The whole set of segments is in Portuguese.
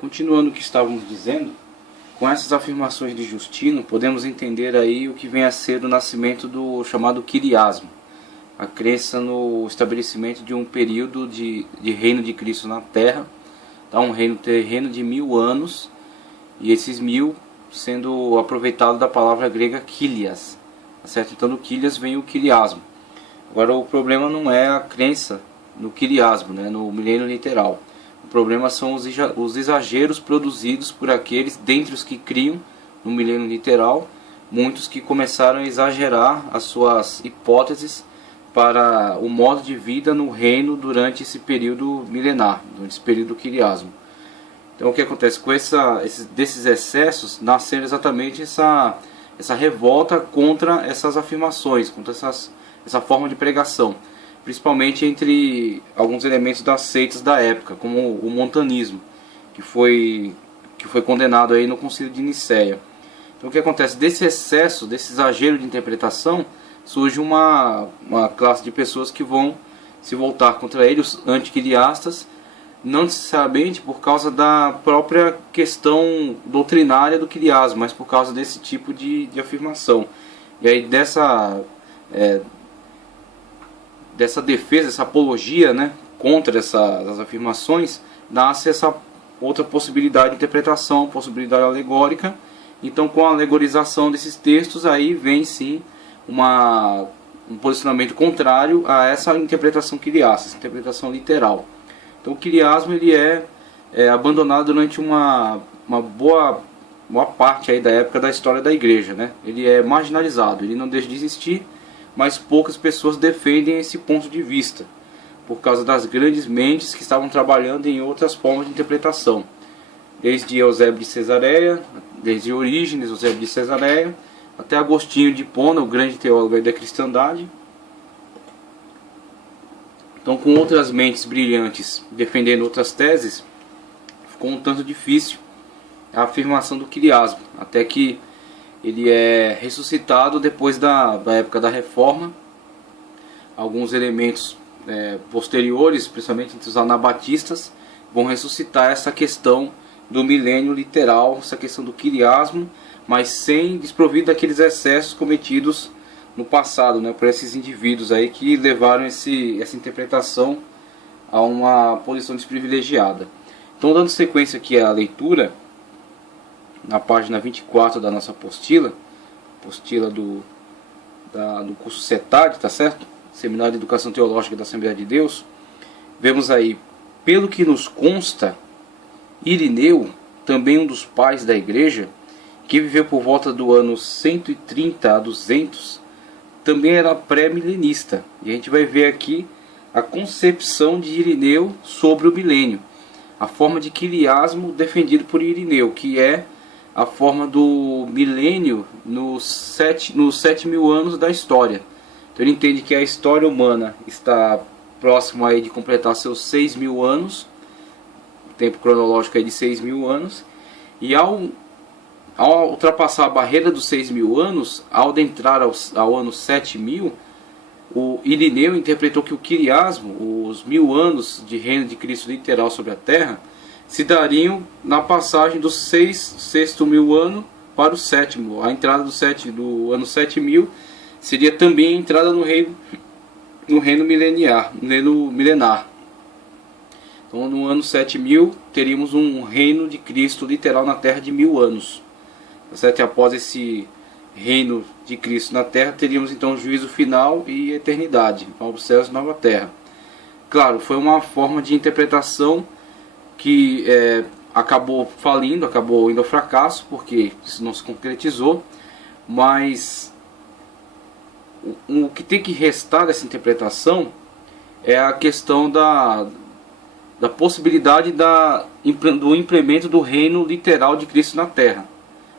Continuando o que estávamos dizendo, com essas afirmações de Justino, podemos entender aí o que vem a ser o nascimento do chamado quiriasmo, a crença no estabelecimento de um período de reino de Cristo na Terra, tá? Um reino terreno de 1000 anos, e esses 1000 sendo aproveitado da palavra grega kílias, tá certo? Então do kílias vem o quiriasmo. Agora o problema não é a crença no quiriasmo, né, no milênio literal. O problema são os exageros produzidos por aqueles dentre os que criam no milênio literal, muitos que começaram a exagerar as suas hipóteses para o modo de vida no reino durante esse período milenar, durante esse período do quiriasmo. Então o que acontece com desses excessos, nasceram exatamente essa revolta contra essas afirmações, contra essa forma de pregação, principalmente entre alguns elementos das seitas da época, como o montanismo, que foi condenado aí no Concílio de Nicéia. Então o que acontece? Desse excesso, desse exagero de interpretação, surge uma classe de pessoas que vão se voltar contra ele, os antiquiriastas, não necessariamente por causa da própria questão doutrinária do quiriasmo, mas por causa desse tipo de afirmação. E aí dessa defesa, essa apologia, né, contra essas afirmações, nasce essa outra possibilidade de interpretação, possibilidade alegórica. Então com a alegorização desses textos, aí vem sim um posicionamento contrário a essa interpretação quiriasta, essa interpretação literal. Então o quiriasmo ele é abandonado durante uma boa parte aí da época da história da igreja, né? Ele é marginalizado, ele não deixa de existir, mas poucas pessoas defendem esse ponto de vista, por causa das grandes mentes que estavam trabalhando em outras formas de interpretação, desde Eusébio de Cesareia, desde Orígenes, Eusébio de Cesareia, até Agostinho de Hipona, o grande teólogo da cristandade. Então, com outras mentes brilhantes defendendo outras teses, ficou um tanto difícil a afirmação do quiriasmo, até que ele é ressuscitado depois da época da Reforma. Alguns elementos posteriores, principalmente entre os anabatistas, vão ressuscitar essa questão do milênio literal, essa questão do quiriasmo, mas sem desprovido daqueles excessos cometidos no passado, né, por esses indivíduos aí que levaram essa interpretação a uma posição desprivilegiada. Então, dando sequência aqui à leitura, na página 24 da nossa apostila do curso CETAD, tá certo? Seminário de Educação Teológica da Assembleia de Deus, vemos aí: pelo que nos consta, Irineu, também um dos pais da igreja, que viveu por volta do ano 130 a 200, também era pré-milenista. E a gente vai ver aqui a concepção de Irineu sobre o milênio, a forma de quiriasmo defendido por Irineu, que é a forma do milênio nos 7.000 anos da história. Então ele entende que a história humana está próximo aí de completar seus 6.000 anos, o tempo cronológico aí de 6.000 anos, e ao ultrapassar a barreira dos 6.000 anos, ao adentrar ao ano 7.000, o Irineu interpretou que o quiriasmo, os 1000 anos de reino de Cristo literal sobre a Terra, se dariam na passagem do sexto mil ano para o sétimo. A entrada do ano 7.000 seria também a entrada no reino milenar. Então no ano 7.000 teríamos um reino de Cristo literal na Terra de 1000 anos. Certo? E após esse reino de Cristo na Terra, teríamos então o juízo final e eternidade, novos céus e nova terra. Claro, foi uma forma de interpretação que acabou falindo, acabou indo ao fracasso, porque isso não se concretizou, mas o que tem que restar dessa interpretação é a questão da possibilidade do implemento do reino literal de Cristo na Terra,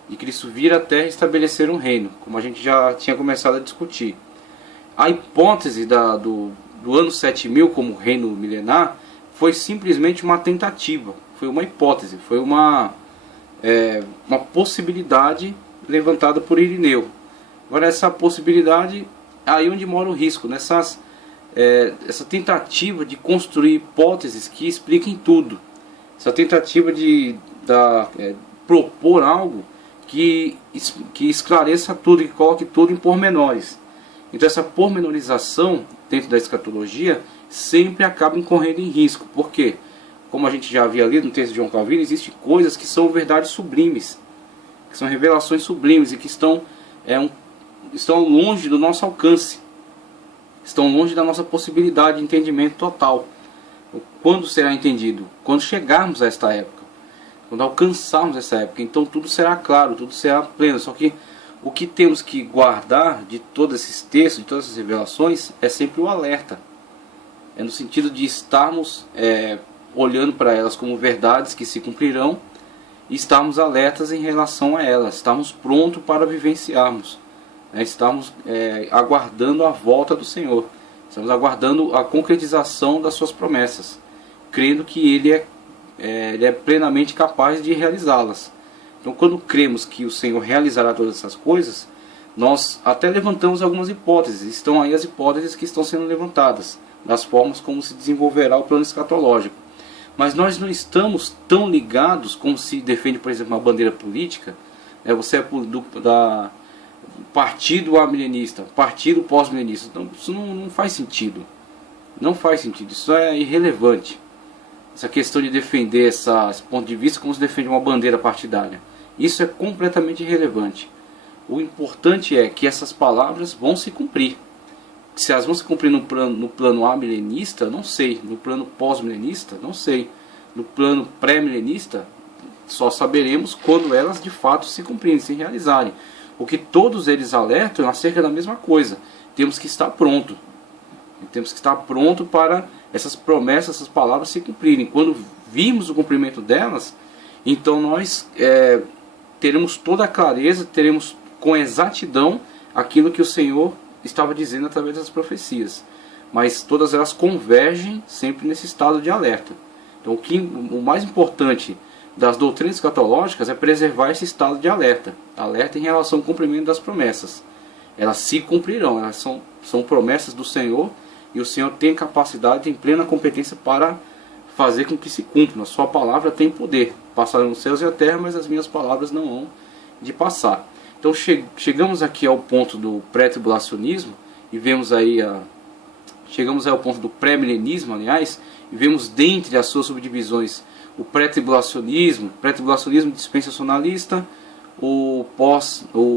de Cristo vir à Terra e estabelecer um reino, como a gente já tinha começado a discutir. A hipótese do ano 7.000 como reino milenar foi simplesmente uma tentativa, foi uma hipótese, foi uma possibilidade levantada por Irineu. Agora essa possibilidade, aí onde mora o risco, essa tentativa de construir hipóteses que expliquem tudo, essa tentativa de propor algo que esclareça tudo, que coloque tudo em pormenores. Então essa pormenorização dentro da escatologia sempre acaba incorrendo em risco. Por quê? Como a gente já havia lido no texto de John Calvino, existem coisas que são verdades sublimes, que são revelações sublimes e que estão longe do nosso alcance, estão longe da nossa possibilidade de entendimento total. Quando será entendido? Quando chegarmos a esta época, quando alcançarmos essa época, então tudo será claro, tudo será pleno. Só que o que temos que guardar de todos esses textos, de todas essas revelações, é sempre o alerta. É no sentido de estarmos olhando para elas como verdades que se cumprirão e estarmos alertas em relação a elas, estarmos prontos para vivenciarmos, né? Estamos aguardando a volta do Senhor, estamos aguardando a concretização das suas promessas, crendo que Ele é plenamente capaz de realizá-las. Então, quando cremos que o Senhor realizará todas essas coisas, nós até levantamos algumas hipóteses. Estão aí as hipóteses que estão sendo levantadas, das formas como se desenvolverá o plano escatológico. Mas nós não estamos tão ligados como se defende, por exemplo, uma bandeira política. Você é do partido amilenista, partido pós-milenista. Então, isso não faz sentido. Não faz sentido. Isso é irrelevante. Essa questão de defender esse ponto de vista como se defende uma bandeira partidária. Isso é completamente irrelevante. O importante é que essas palavras vão se cumprir. Se elas vão se cumprir no plano amilenista, não sei. No plano pós-milenista, não sei. No plano pré-milenista, só saberemos quando elas de fato se cumprirem, se realizarem. O que todos eles alertam é acerca da mesma coisa. Temos que estar pronto. Temos que estar pronto para essas promessas, essas palavras se cumprirem. Quando virmos o cumprimento delas, então nós teremos toda a clareza, teremos com exatidão aquilo que o Senhor estava dizendo através das profecias. Mas todas elas convergem sempre nesse estado de alerta. Então o mais importante das doutrinas escatológicas é preservar esse estado de alerta. Alerta em relação ao cumprimento das promessas. Elas se cumprirão, elas são promessas do Senhor. E o Senhor tem capacidade, tem plena competência para fazer com que se cumpra. A sua palavra tem poder. Passaram os céus e a terra, mas as minhas palavras não hão de passar. Então chegamos aqui ao ponto do pré-tribulacionismo e vemos aí chegamos ao ponto do pré-milenismo, aliás, e vemos dentre as suas subdivisões o pré-tribulacionismo dispensacionalista, o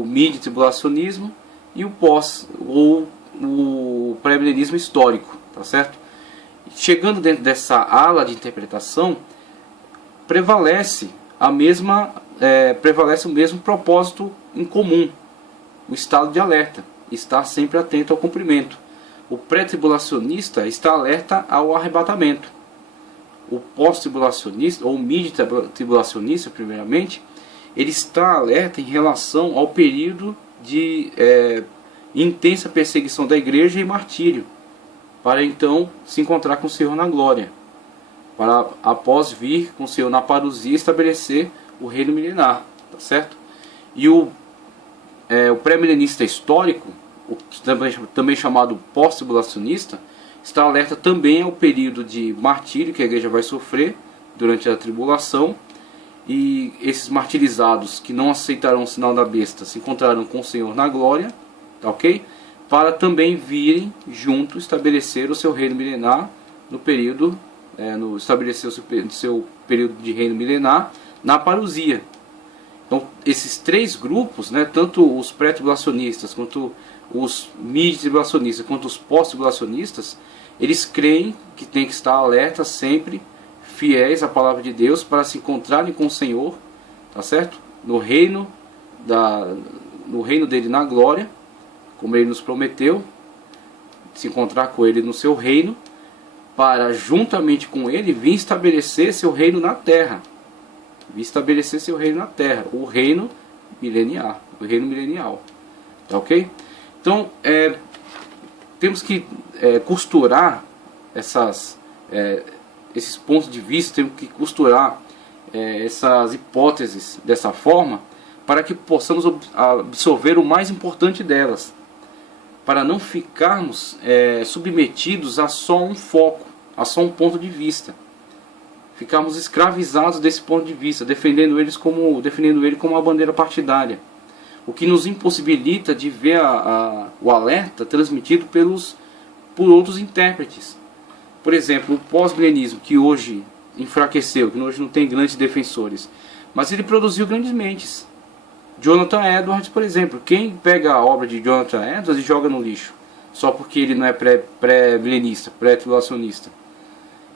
mid-tribulacionismo e o pré-milenismo histórico, tá certo? Chegando dentro dessa ala de interpretação, prevalece o mesmo propósito em comum, o estado de alerta, estar sempre atento ao cumprimento. O pré-tribulacionista está alerta ao arrebatamento. O pós-tribulacionista, ou mid-tribulacionista, primeiramente, ele está alerta em relação ao período de intensa perseguição da igreja e martírio, para então se encontrar com o Senhor na glória, para após vir com o Senhor na parousia estabelecer o reino milenar, tá certo? E o pré-milenista histórico, também chamado pós-tribulacionista, está alerta também ao período de martírio que a igreja vai sofrer durante a tribulação, e esses martirizados que não aceitarão o sinal da besta se encontrarão com o Senhor na glória, tá ok? Para também virem junto estabelecer o seu reino milenar no período, estabelecer o seu período de reino milenar na parousia. Então esses três grupos, tanto os pré-tribulacionistas, quanto os mid-tribulacionistas, quanto os pós-tribulacionistas, eles creem que tem que estar alerta sempre, fiéis à palavra de Deus, para se encontrarem com o Senhor, tá certo? No reino dele na glória, como ele nos prometeu, se encontrar com ele no seu reino, para juntamente com ele vir estabelecer seu reino na terra. Vir estabelecer seu reino na terra, o reino milenial, tá ok? Então temos que costurar esses pontos de vista, temos que costurar essas hipóteses dessa forma, para que possamos absorver o mais importante delas, para não ficarmos submetidos a só um foco, a só um ponto de vista. ficarmos escravizados desse ponto de vista, defendendo ele como uma bandeira partidária, o que nos impossibilita de ver o alerta transmitido por outros intérpretes. Por exemplo, o pós-milenismo, que hoje enfraqueceu, que hoje não tem grandes defensores, mas ele produziu grandes mentes. Jonathan Edwards, por exemplo, quem pega a obra de Jonathan Edwards e joga no lixo, só porque ele não é pré-milenista, pré-tribulacionista?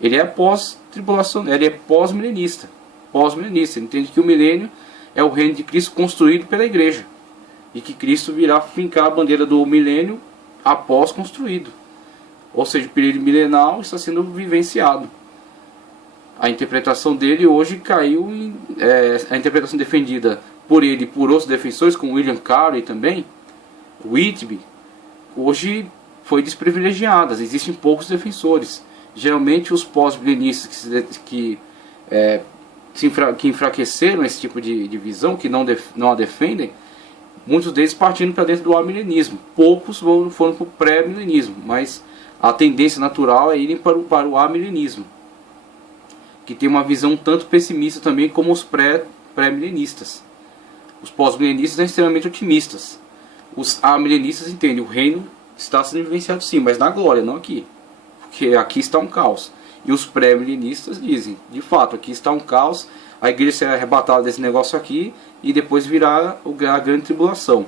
Ele é pós-tribulacionista, ele é pós-milenista. Pós-milenista, ele entende que o milênio é o reino de Cristo construído pela igreja, e que Cristo virá fincar a bandeira do milênio após construído. Ou seja, o período milenal está sendo vivenciado. A interpretação dele hoje caiu em... a interpretação defendida por ele e por outros defensores, como William Carey também, Whitby, hoje foi desprivilegiada. Existem poucos defensores. Geralmente os pós-milenistas que enfraqueceram esse tipo de visão, que não a defendem, muitos deles partindo para dentro do amilenismo. Poucos foram para o pré-milenismo, mas a tendência natural é irem para o amilenismo, que tem uma visão tanto pessimista também como os pré-milenistas. Os pós-milenistas são extremamente otimistas. Os amilenistas entendem, o reino está sendo vivenciado sim, mas na glória, não aqui. Porque aqui está um caos. E os pré-milenistas dizem, de fato, aqui está um caos, a igreja será arrebatada desse negócio aqui e depois virá a grande tribulação.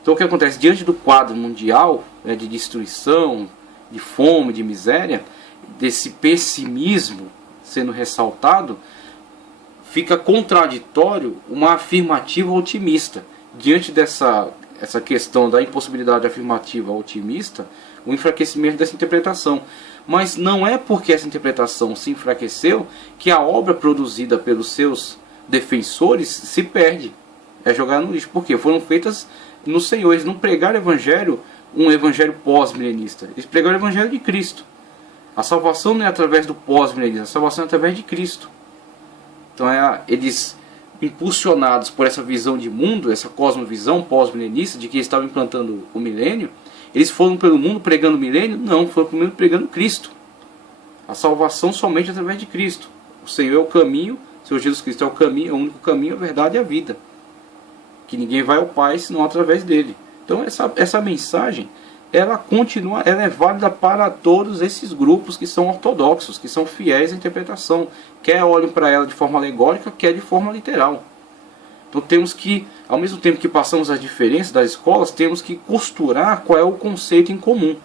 Então o que acontece? Diante do quadro mundial, de destruição, de fome, de miséria, desse pessimismo sendo ressaltado, fica contraditório uma afirmativa otimista. Diante essa questão da impossibilidade afirmativa otimista, o enfraquecimento dessa interpretação. Mas não é porque essa interpretação se enfraqueceu que a obra produzida pelos seus defensores se perde. É jogar no lixo. Por quê? Foram feitas no Senhor. Eles não pregaram evangelho, um evangelho pós-milenista. Eles pregaram o evangelho de Cristo. A salvação não é através do pós-milenismo, a salvação é através de Cristo. Então eles, impulsionados por essa visão de mundo, essa cosmovisão pós-milenista, de que estavam implantando o milênio, eles foram pelo mundo pregando o milênio? Não, foram pelo mundo pregando Cristo. A salvação somente através de Cristo. O Senhor é o caminho, o Senhor Jesus Cristo é o caminho, é o único caminho, a verdade e a vida. Que ninguém vai ao Pai senão através dele. Então essa mensagem, ela é válida para todos esses grupos que são ortodoxos, que são fiéis à interpretação. Quer olhem para ela de forma alegórica, quer de forma literal. Então temos que, ao mesmo tempo que passamos as diferenças das escolas, temos que costurar qual é o conceito em comum.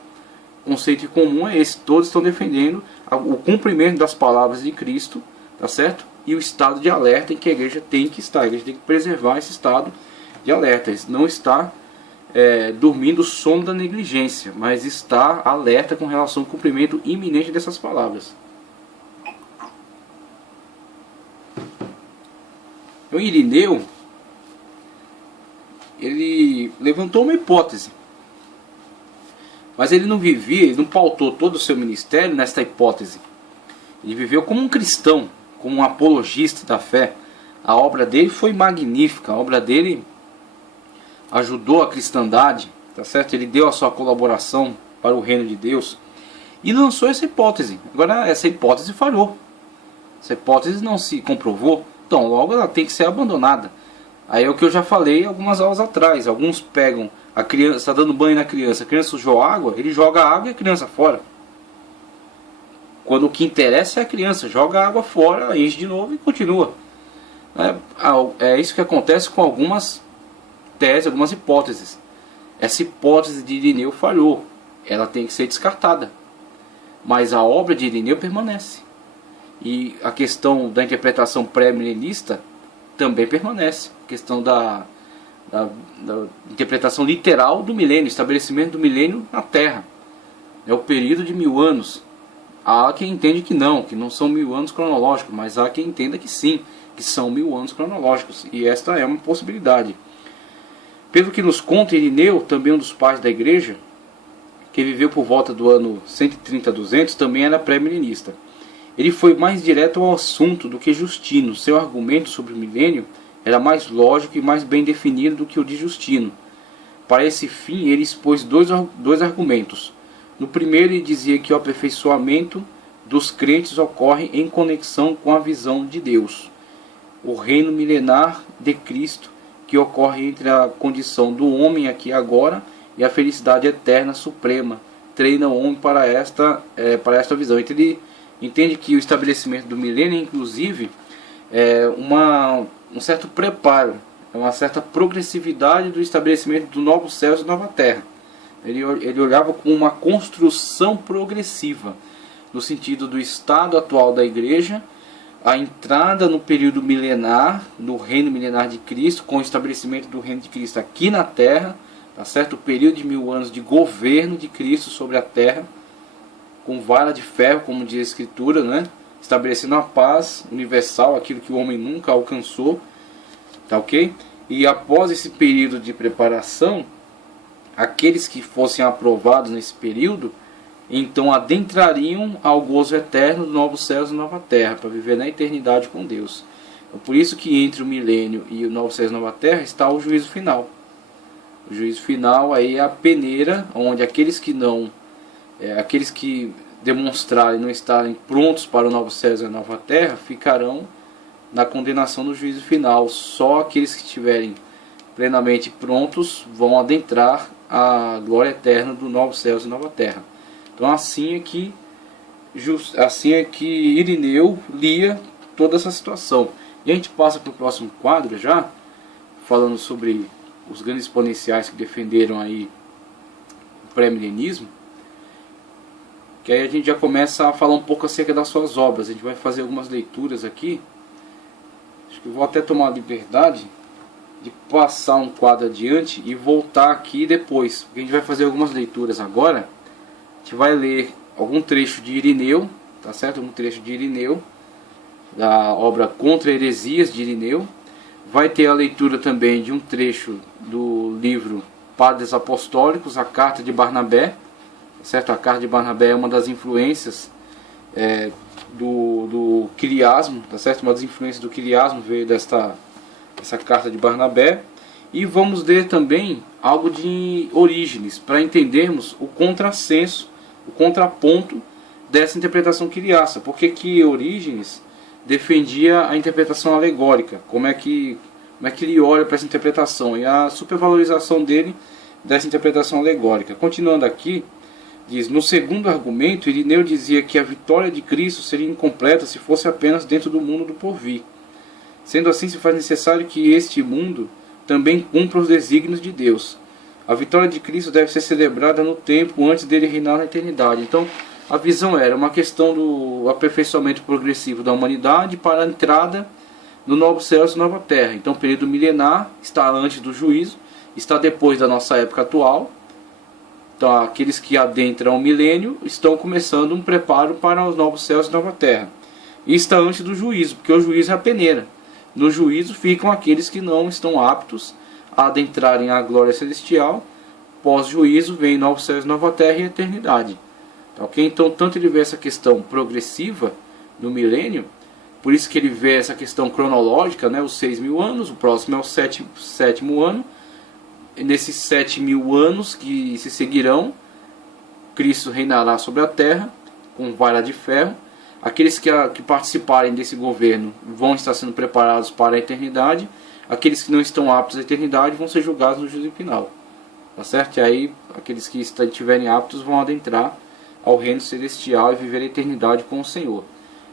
O conceito em comum é esse: todos estão defendendo o cumprimento das palavras de Cristo, tá certo? E o estado de alerta em que a igreja tem que estar. A igreja tem que preservar esse estado de alerta. Não está dormindo o sono da negligência, mas está alerta com relação ao cumprimento iminente dessas palavras. O Irineu, ele levantou uma hipótese, mas ele não pautou todo o seu ministério nesta hipótese. Ele viveu como um cristão, como um apologista da fé. A obra dele foi magnífica, a obra dele ajudou a cristandade, tá certo? Ele deu a sua colaboração para o reino de Deus e lançou essa hipótese. Agora essa hipótese falhou, essa hipótese não se comprovou, então logo ela tem que ser abandonada. Aí é o que eu já falei algumas aulas atrás. Alguns pegam a criança, está dando banho na criança, a criança sujou água, ele joga a água e a criança fora. Quando o que interessa é a criança, joga a água fora, enche de novo e continua. É isso que acontece com algumas teses, algumas hipóteses. Essa hipótese de Irineu falhou, ela tem que ser descartada. Mas a obra de Irineu permanece. E a questão da interpretação pré-milenista também permanece. A questão da interpretação literal do milênio, estabelecimento do milênio na Terra. É o período de 1000 anos. Há quem entende que não são 1000 anos cronológicos, mas há quem entenda que sim, que são 1000 anos cronológicos. E esta é uma possibilidade. Pelo que nos conta Irineu, também um dos pais da igreja, que viveu por volta do ano 130 a 200, também era pré-milenista. Ele foi mais direto ao assunto do que Justino. Seu argumento sobre o milênio era mais lógico e mais bem definido do que o de Justino. Para esse fim, ele expôs dois argumentos. No primeiro, ele dizia que o aperfeiçoamento dos crentes ocorre em conexão com a visão de Deus. O reino milenar de Cristo, que ocorre entre a condição do homem aqui e agora e a felicidade eterna suprema, treina o homem para esta visão. Então ele entende que o estabelecimento do milênio, inclusive, é um certo preparo, é uma certa progressividade do estabelecimento do novo céu e nova terra. Ele olhava como uma construção progressiva, no sentido do estado atual da igreja, a entrada no período milenar, no reino milenar de Cristo, com o estabelecimento do reino de Cristo aqui na terra, tá certo? O período de 1000 anos de governo de Cristo sobre a terra, com vara de ferro, como diz a Escritura, né? Estabelecendo a paz universal, aquilo que o homem nunca alcançou, tá ok? E após esse período de preparação, aqueles que fossem aprovados nesse período, então adentrariam ao gozo eterno do novo céus e nova terra, para viver na eternidade com Deus. Então, por isso que entre o milênio e o novo céus e nova terra está o juízo final. O juízo final aí é a peneira, onde aqueles que demonstrarem não estarem prontos para o novo céus e a nova terra, ficarão na condenação do juízo final. Só aqueles que estiverem plenamente prontos vão adentrar a glória eterna do novo céus e nova terra. Então assim é que Irineu lia toda essa situação. E a gente passa para o próximo quadro já, falando sobre os grandes exponenciais que defenderam aí o pré-milenismo, que aí a gente já começa a falar um pouco acerca das suas obras. A gente vai fazer algumas leituras aqui. Acho que eu vou até tomar a liberdade de passar um quadro adiante e voltar aqui depois, porque a gente vai fazer algumas leituras agora. A gente vai ler algum trecho de Irineu, tá certo? Um trecho de Irineu, da obra Contra Heresias de Irineu. Vai ter a leitura também de um trecho do livro Padres Apostólicos, a Carta de Barnabé, tá certo? A Carta de Barnabé é uma das influências do quiriasmo, tá certo? Uma das influências do quiriasmo veio essa Carta de Barnabé. E vamos ler também algo de Orígenes, para entendermos o contrassenso, o contraponto dessa interpretação quiriaça. Porque que Orígenes defendia a interpretação alegórica, como é que ele olha para essa interpretação e a supervalorização dele dessa interpretação alegórica. Continuando aqui, diz: no segundo argumento, Irineu dizia que a vitória de Cristo seria incompleta se fosse apenas dentro do mundo do porvir. Sendo assim, se faz necessário que este mundo também cumpra os desígnios de Deus. A vitória de Cristo deve ser celebrada no tempo antes dele reinar na eternidade. Então, a visão era uma questão do aperfeiçoamento progressivo da humanidade para a entrada no novo céu e nova terra. Então, o período milenar está antes do juízo, está depois da nossa época atual. Então, aqueles que adentram o milênio estão começando um preparo para os novos céus e nova terra. E está antes do juízo, porque o juízo é a peneira. No juízo ficam aqueles que não estão aptos a adentrarem a glória celestial. Pós-juízo vem novos céus, nova terra e eternidade. Tá, okay? Então, tanto ele vê essa questão progressiva no milênio, por isso que ele vê essa questão cronológica, né, os 6.000 anos, o próximo é o sétimo ano. E nesses 7.000 anos que se seguirão, Cristo reinará sobre a terra com vara de ferro. Aqueles que participarem desse governo vão estar sendo preparados para a eternidade. Aqueles que não estão aptos à eternidade vão ser julgados no juízo final. Tá certo? E aí, aqueles que estiverem aptos vão adentrar ao reino celestial e viver a eternidade com o Senhor.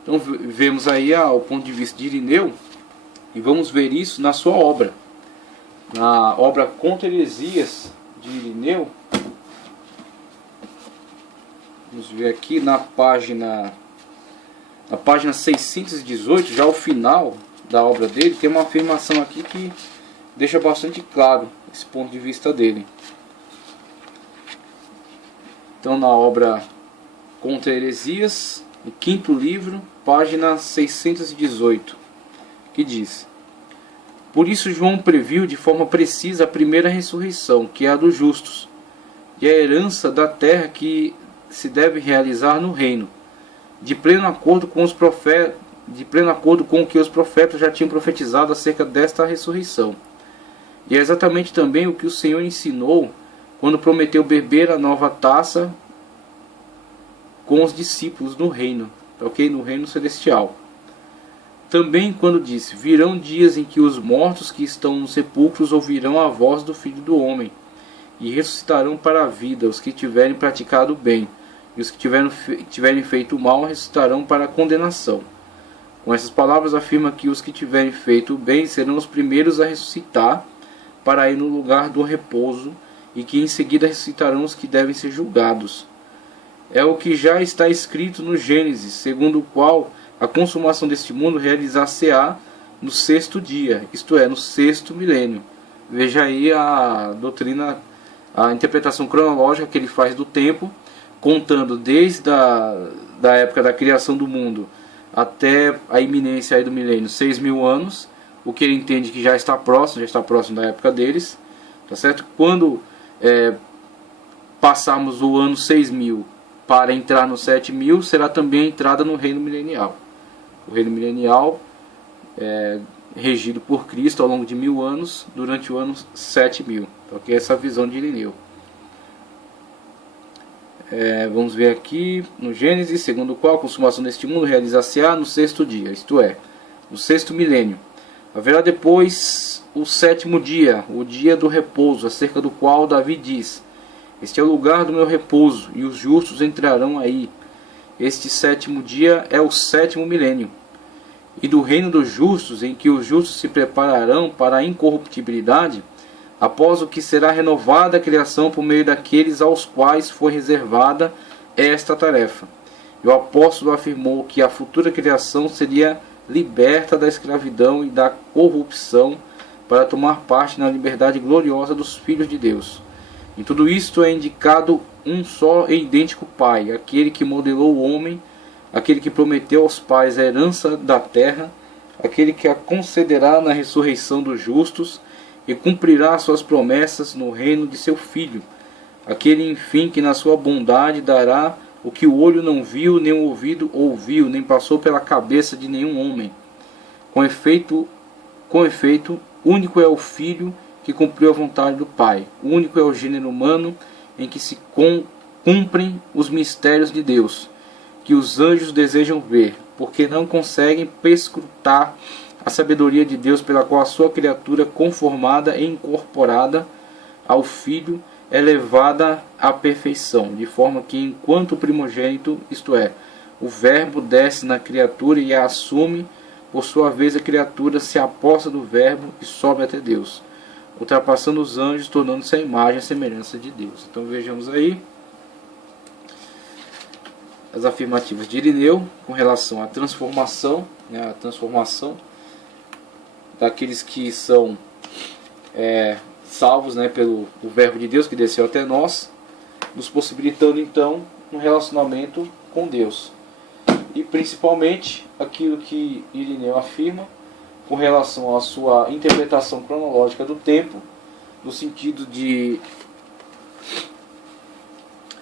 Então, vemos aí o ponto de vista de Irineu, e vamos ver isso na sua obra. Na obra Contra Heresias de Irineu. Vamos ver aqui na página 618, já o final da obra dele, tem uma afirmação aqui que deixa bastante claro esse ponto de vista dele. Então, na obra Contra Heresias, no 5º livro, página 618, que diz: por isso João previu de forma precisa a primeira ressurreição, que é a dos justos, e a herança da terra que se deve realizar no reino, de pleno acordo com o que os profetas já tinham profetizado acerca desta ressurreição. E é exatamente também o que o Senhor ensinou quando prometeu beber a nova taça com os discípulos no reino. ok? No reino celestial. Também quando disse: virão dias em que os mortos que estão nos sepulcros ouvirão a voz do Filho do Homem, e ressuscitarão para a vida os que tiverem praticado o bem, e os que tiverem feito o mal ressuscitarão para a condenação. Com essas palavras afirma que os que tiverem feito o bem serão os primeiros a ressuscitar para ir no lugar do repouso, e que em seguida ressuscitarão os que devem ser julgados. É o que já está escrito no Gênesis, segundo o qual a consumação deste mundo realizar-se-á no sexto dia, isto é, no sexto milênio. Veja aí a doutrina, a interpretação cronológica que ele faz do tempo, contando desde da época da criação do mundo até a iminência aí do milênio, 6.000 anos, o que ele entende que já está próximo da época deles, tá certo? Quando passarmos o ano 6.000 para entrar no 7.000, será também a entrada no reino milenial. O reino milenial é regido por Cristo ao longo de 1.000 anos, durante o ano 7.000. Então, aqui é essa visão de Irineu. Vamos ver aqui no Gênesis, segundo o qual a consumação deste mundo realizar-se-á no sexto dia, isto é, no sexto milênio. Haverá depois o sétimo dia, o dia do repouso, acerca do qual Davi diz: este é o lugar do meu repouso, e os justos entrarão aí. Este sétimo dia é o sétimo milênio. E do reino dos justos, em que os justos se prepararão para a incorruptibilidade, após o que será renovada a criação por meio daqueles aos quais foi reservada esta tarefa. E o apóstolo afirmou que a futura criação seria liberta da escravidão e da corrupção para tomar parte na liberdade gloriosa dos filhos de Deus. Em tudo isto é indicado um só e idêntico Pai, aquele que modelou o homem, aquele que prometeu aos pais a herança da terra, aquele que a concederá na ressurreição dos justos e cumprirá suas promessas no reino de seu Filho, aquele, enfim, que na sua bondade dará o que o olho não viu, nem o ouvido ouviu, nem passou pela cabeça de nenhum homem. Com efeito, único é o Filho que cumpriu a vontade do Pai. Único é o gênero humano em que se cumprem os mistérios de Deus, que os anjos desejam ver, porque não conseguem perscrutar a sabedoria de Deus, pela qual a sua criatura conformada e incorporada ao Filho é levada à perfeição, de forma que, enquanto o primogênito, isto é, o Verbo desce na criatura e a assume, por sua vez a criatura se aposta do Verbo e sobe até Deus, ultrapassando os anjos, tornando-se a imagem e a semelhança de Deus. Então vejamos aí as afirmativas de Irineu com relação à transformação, a transformação daqueles que são salvos, pelo Verbo de Deus que desceu até nós, nos possibilitando então um relacionamento com Deus. E principalmente aquilo que Irineu afirma com relação à sua interpretação cronológica do tempo, no sentido de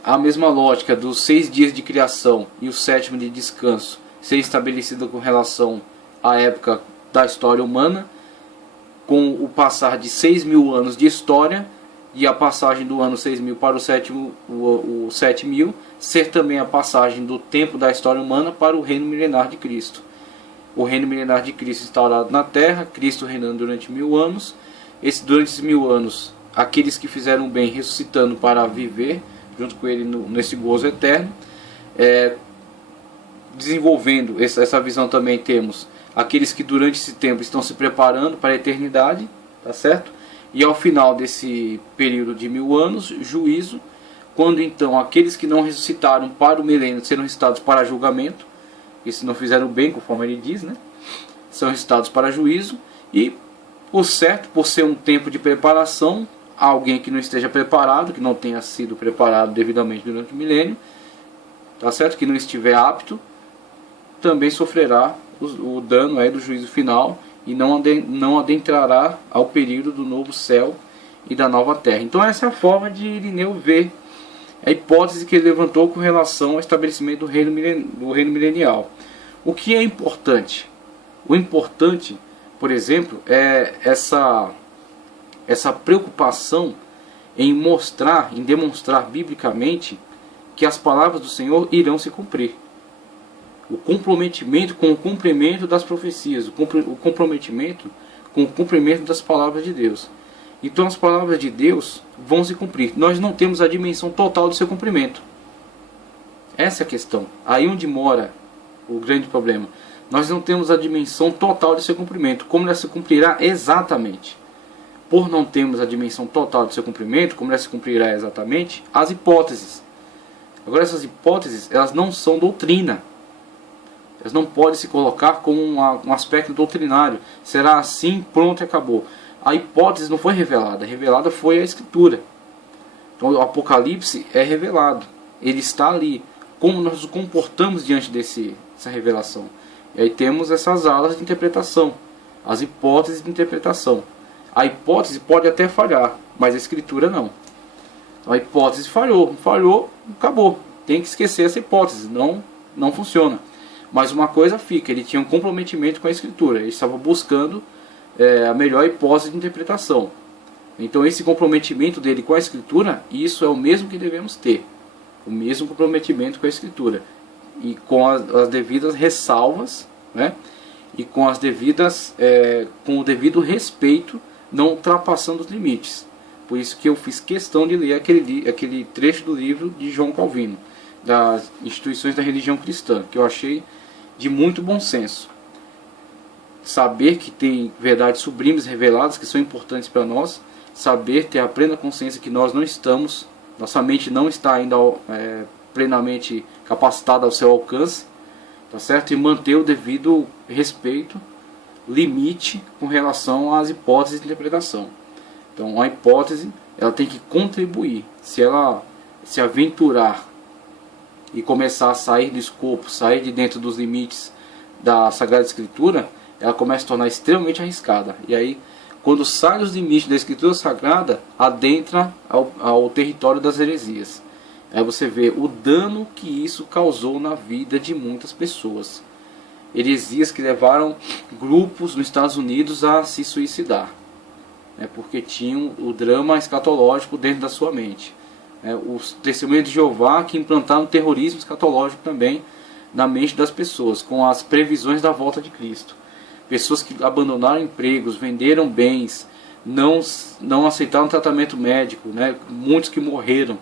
a mesma lógica dos 6 dias de criação e o 7º de descanso ser estabelecida com relação à época da história humana, com o passar de 6.000 anos de história e a passagem do ano 6.000 para o 7.000 ser também a passagem do tempo da história humana para o reino milenar de Cristo. O reino milenar de Cristo instaurado na terra, Cristo reinando durante 1.000 anos. Durante esses 1.000 anos, aqueles que fizeram bem ressuscitando para viver junto com ele nesse gozo eterno. Desenvolvendo essa visão também temos aqueles que durante esse tempo estão se preparando para a eternidade, tá certo? E ao final desse período de 1.000 anos, juízo, quando então aqueles que não ressuscitaram para o milênio serão ressuscitados para julgamento, e se não fizeram bem, conforme ele diz, são ressuscitados para juízo, e por certo, por ser um tempo de preparação, alguém que não esteja preparado, que não tenha sido preparado devidamente durante o milênio, tá certo? Que não estiver apto, também sofrerá o dano do juízo final e não adentrará ao período do novo céu e da nova terra. Então essa é a forma de Irineu ver a hipótese que ele levantou com relação ao estabelecimento do reino milenial. O que é importante? O importante, por exemplo, é essa preocupação em demonstrar biblicamente que as palavras do Senhor irão se cumprir. o comprometimento com o cumprimento das profecias, o comprometimento com o cumprimento das palavras de Deus. Então as palavras de Deus vão se cumprir. Nós não temos a dimensão total do seu cumprimento. Essa é a questão. Aí onde mora o grande problema. Nós não temos a dimensão total de seu cumprimento. Como ela se cumprirá exatamente? Por não termos a dimensão total do seu cumprimento, como ela se cumprirá exatamente? As hipóteses. Agora essas hipóteses, elas não são doutrina. Elas não podem se colocar como um aspecto doutrinário. Será assim, pronto e acabou. A hipótese não foi revelada. Revelada foi a Escritura. Então o Apocalipse é revelado. Ele está ali. Como nós nos comportamos diante dessa revelação. E aí temos essas alas de interpretação. As hipóteses de interpretação. A hipótese pode até falhar, mas a Escritura não. A hipótese falhou, acabou. Tem que esquecer essa hipótese, não funciona. Mas uma coisa fica, ele tinha um comprometimento com a Escritura. Ele estava buscando a melhor hipótese de interpretação. Então esse comprometimento dele com a Escritura, isso é o mesmo que devemos ter. O mesmo comprometimento com a Escritura. E com as devidas ressalvas, né? E com as devidas, com o devido respeito, não ultrapassando os limites. Por isso que eu fiz questão de ler aquele trecho do livro de João Calvino, das instituições da religião cristã, que eu achei de muito bom senso. Saber que tem verdades sublimes reveladas que são importantes para nós, saber ter a plena consciência que nós não estamos, nossa mente não está ainda plenamente capacitada ao seu alcance, tá certo? E manter o devido respeito, limite com relação às hipóteses de interpretação. Então a hipótese, ela tem que contribuir. Se ela se aventurar e começar a sair do escopo, sair de dentro dos limites da Sagrada Escritura, ela começa a se tornar extremamente arriscada. E aí, quando sai dos limites da Escritura Sagrada, adentra ao território das heresias. Aí você vê o dano que isso causou na vida de muitas pessoas. Heresias que levaram grupos nos Estados Unidos a se suicidar, porque tinham o drama escatológico dentro da sua mente. Os testemunhos de Jeová que implantaram terrorismo escatológico também na mente das pessoas, com as previsões da volta de Cristo. Pessoas que abandonaram empregos, venderam bens, não aceitaram tratamento médico, muitos que morreram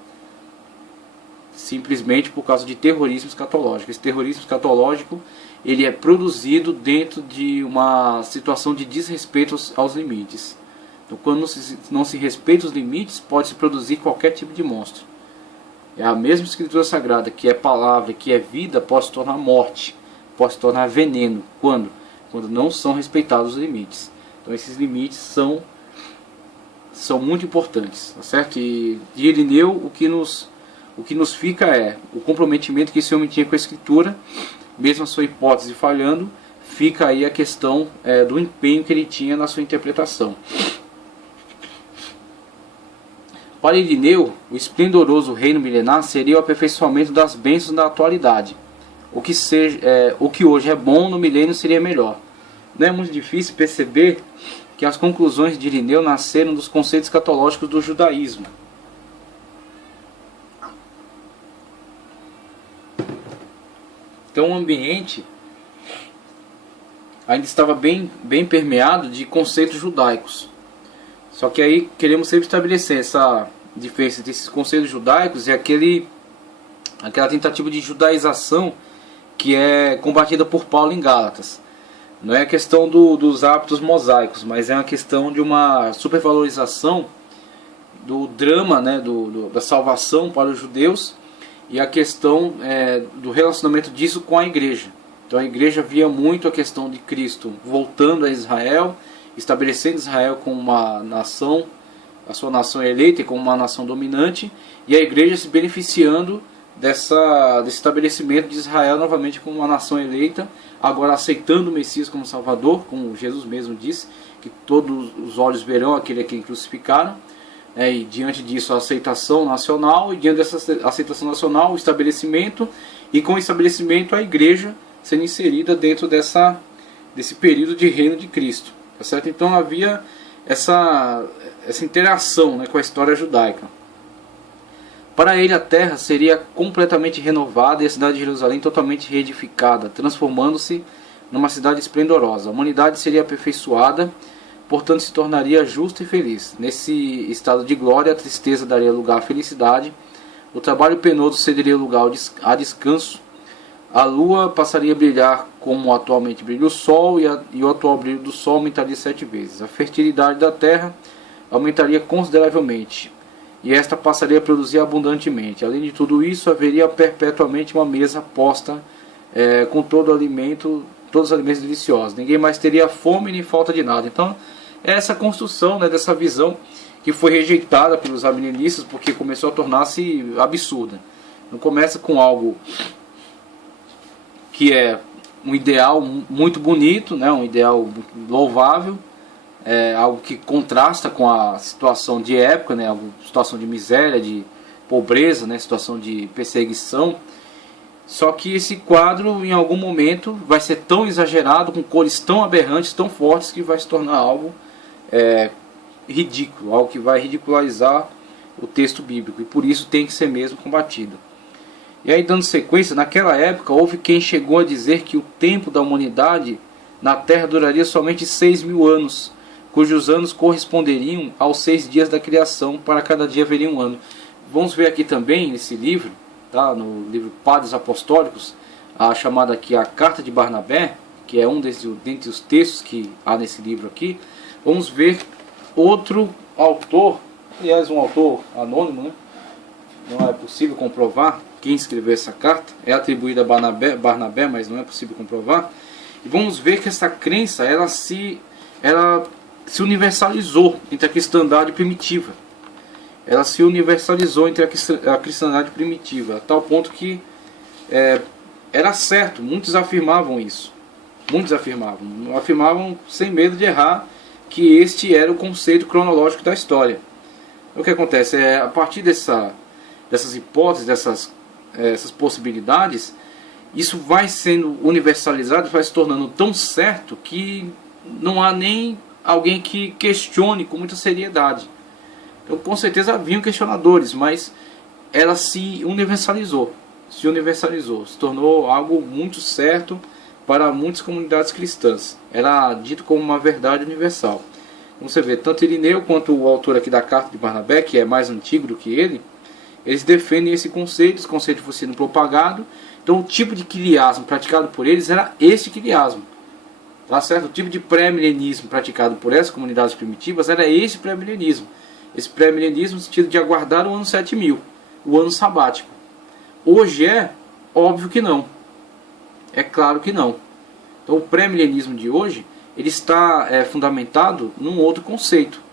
simplesmente por causa de terrorismo escatológico. Esse terrorismo escatológico, ele é produzido dentro de uma situação de desrespeito aos limites. Então, quando não se respeita os limites, pode se produzir qualquer tipo de monstro. É a mesma Escritura Sagrada, que é palavra, que é vida, pode se tornar morte, pode se tornar veneno. Quando? Quando não são respeitados os limites. Então esses limites são muito importantes, tá certo? E de Irineu, o que nos fica é o comprometimento que esse homem tinha com a Escritura, mesmo a sua hipótese falhando, fica aí a questão do empenho que ele tinha na sua interpretação. Para Irineu, o esplendoroso reino milenar seria o aperfeiçoamento das bênçãos da atualidade. O que hoje é bom no milênio seria melhor. Não é muito difícil perceber que as conclusões de Irineu nasceram dos conceitos escatológicos do judaísmo. Então o ambiente ainda estava bem permeado de conceitos judaicos. Só que aí queremos sempre estabelecer essa diferença entre esses conceitos judaicos e aquela tentativa de judaização que é combatida por Paulo em Gálatas. Não é a questão dos hábitos mosaicos, mas é uma questão de uma supervalorização do drama, da salvação para os judeus, e a questão do relacionamento disso com a igreja. Então a igreja via muito a questão de Cristo voltando a Israel, estabelecendo Israel como uma nação, a sua nação eleita e como uma nação dominante, e a igreja se beneficiando desse estabelecimento de Israel novamente como uma nação eleita, agora aceitando o Messias como Salvador, como Jesus mesmo disse, que todos os olhos verão aquele a quem crucificaram, e diante disso a aceitação nacional, e diante dessa aceitação nacional o estabelecimento, e com o estabelecimento a igreja sendo inserida dentro desse período de reino de Cristo. Tá certo? Então havia essa interação com a história judaica. Para ele a terra seria completamente renovada e a cidade de Jerusalém totalmente reedificada, transformando-se numa cidade esplendorosa. A humanidade seria aperfeiçoada, portanto se tornaria justa e feliz. Nesse estado de glória, a tristeza daria lugar à felicidade, o trabalho penoso cederia lugar a descanso, a lua passaria a brilhar como atualmente brilha o sol, e o atual brilho do sol aumentaria 7 vezes. A fertilidade da terra aumentaria consideravelmente, e esta passaria a produzir abundantemente. Além de tudo isso, haveria perpetuamente uma mesa posta com todos os alimentos deliciosos. Ninguém mais teria fome nem falta de nada. Então, é essa construção, né, dessa visão que foi rejeitada pelos amilenistas, porque começou a tornar-se absurda. Não começa com algo que é um ideal muito bonito, né, um ideal louvável, algo que contrasta com a situação de época, né, situação de miséria, de pobreza, né, situação de perseguição. Só que esse quadro, em algum momento, vai ser tão exagerado, com cores tão aberrantes, tão fortes, que vai se tornar algo ridículo, algo que vai ridicularizar o texto bíblico, e por isso tem que ser mesmo combatido. E aí, dando sequência, naquela época houve quem chegou a dizer que o tempo da humanidade na Terra duraria somente 6.000 anos, cujos anos corresponderiam aos 6 dias da criação, para cada dia haveria um ano. Vamos ver aqui também nesse livro, tá, no livro Padres Apostólicos, a chamada aqui a Carta de Barnabé, que é dentre os textos que há nesse livro aqui. Vamos ver outro autor, aliás um autor anônimo, né? Não é possível comprovar quem escreveu essa carta, é atribuída a Barnabé, mas não é possível comprovar. E vamos ver que essa crença ela se universalizou entre a cristandade primitiva. Ela se universalizou entre a cristandade primitiva, a tal ponto que era certo, muitos afirmavam isso. Muitos afirmavam sem medo de errar, que este era o conceito cronológico da história. O que acontece é, a partir dessas hipóteses, essas possibilidades, isso vai sendo universalizado, vai se tornando tão certo que não há nem alguém que questione com muita seriedade. Então, com certeza haviam questionadores, mas ela se universalizou, se tornou algo muito certo para muitas comunidades cristãs. Era dito como uma verdade universal. Como você vê, tanto Irineu quanto o autor aqui da Carta de Barnabé, que é mais antigo do que ele, eles defendem esse conceito foi sendo propagado. Então o tipo de quilismo praticado por eles era esse quilismo. Tá certo? O tipo de pré-milenismo praticado por essas comunidades primitivas era esse pré-milenismo. Esse pré-milenismo no sentido de aguardar o ano 7000, o ano sabático. Hoje óbvio que não. É claro que não. Então o pré-milenismo de hoje ele está fundamentado num outro conceito.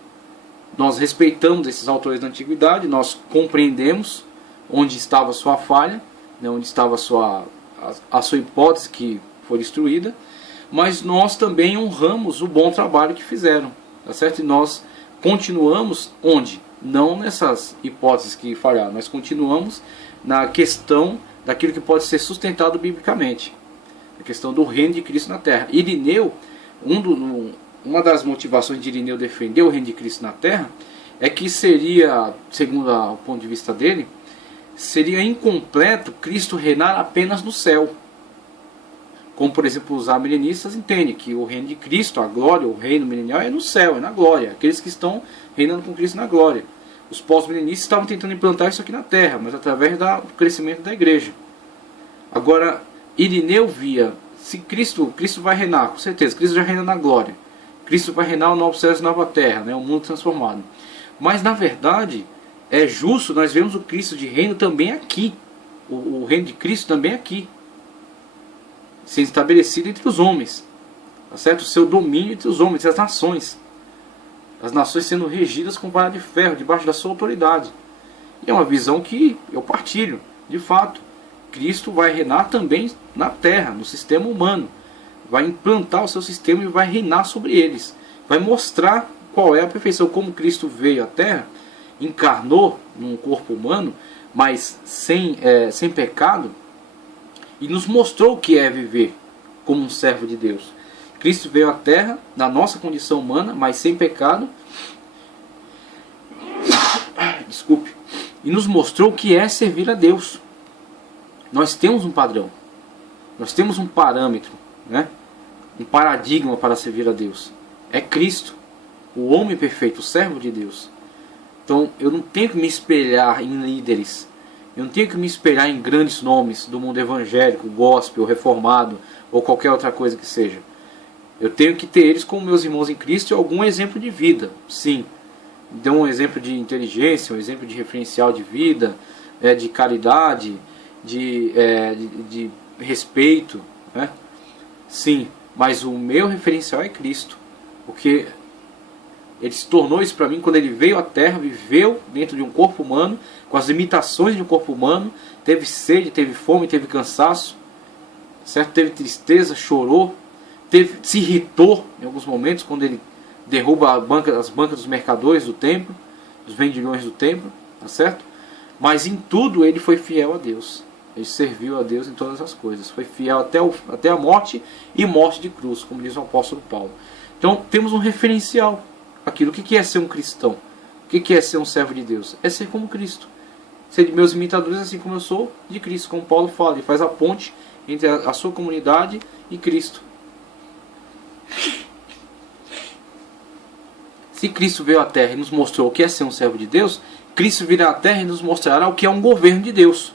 Nós respeitamos esses autores da antiguidade, nós compreendemos onde estava a sua falha, né, onde estava a sua hipótese que foi destruída, mas nós também honramos o bom trabalho que fizeram, tá certo? E nós continuamos onde? Não nessas hipóteses que falharam, nós continuamos na questão daquilo que pode ser sustentado biblicamente, a questão do reino de Cristo na terra. Irineu, uma das motivações de Irineu defender o reino de Cristo na terra é que seria, segundo o ponto de vista dele, seria incompleto Cristo reinar apenas no céu. Como, por exemplo, os amilenistas entendem que o reino de Cristo, a glória, o reino milenial é no céu, é na glória. Aqueles que estão reinando com Cristo na glória. Os pós-milenistas estavam tentando implantar isso aqui na terra, mas através do crescimento da igreja. Agora, Irineu via, se Cristo vai reinar, com certeza, Cristo já reina na glória. Cristo vai reinar o novo céu e a nova terra, né, o mundo transformado. Mas, na verdade, é justo nós vemos o Cristo de reino também aqui. O reino de Cristo também aqui. Sendo estabelecido entre os homens. Tá certo? O seu domínio entre os homens, as nações. As nações sendo regidas com vara de ferro, debaixo da sua autoridade. E é uma visão que eu partilho, de fato. Cristo vai reinar também na terra, no sistema humano. Vai implantar o seu sistema e vai reinar sobre eles. Vai mostrar qual é a perfeição. Como Cristo veio à terra, encarnou num corpo humano, mas sem pecado, e nos mostrou o que é viver como um servo de Deus. Cristo veio à terra, na nossa condição humana, mas sem pecado. Desculpe. e nos mostrou o que é servir a Deus. Nós temos um padrão, nós temos um parâmetro, né? Um paradigma para servir a Deus. É Cristo, o homem perfeito, o servo de Deus. Então eu não tenho que me espelhar em líderes, eu não tenho que me espelhar em grandes nomes do mundo evangélico, gospel, reformado ou qualquer outra coisa que seja. Eu tenho que ter eles como meus irmãos em Cristo e algum exemplo de vida, sim. Deu um exemplo de inteligência, um exemplo de referencial de vida, de caridade, de respeito, né? Sim, mas o meu referencial é Cristo, porque ele se tornou isso para mim quando ele veio à Terra, viveu dentro de um corpo humano, com as limitações de um corpo humano, teve sede, teve fome, teve cansaço, certo? Teve tristeza, chorou, se irritou em alguns momentos quando ele derruba as bancas dos mercadores do templo, dos vendilhões do templo, tá certo? Mas em tudo ele foi fiel a Deus. Ele serviu a Deus em todas as coisas. Foi fiel até a morte e morte de cruz, como diz o apóstolo Paulo. Então temos um referencial. Aquilo. O que é ser um cristão? O que é ser um servo de Deus? É ser como Cristo. Ser de meus imitadores assim como eu sou de Cristo. Como Paulo fala, ele faz a ponte entre a sua comunidade e Cristo. Se Cristo veio à Terra e nos mostrou o que é ser um servo de Deus, Cristo virá à Terra e nos mostrará o que é um governo de Deus.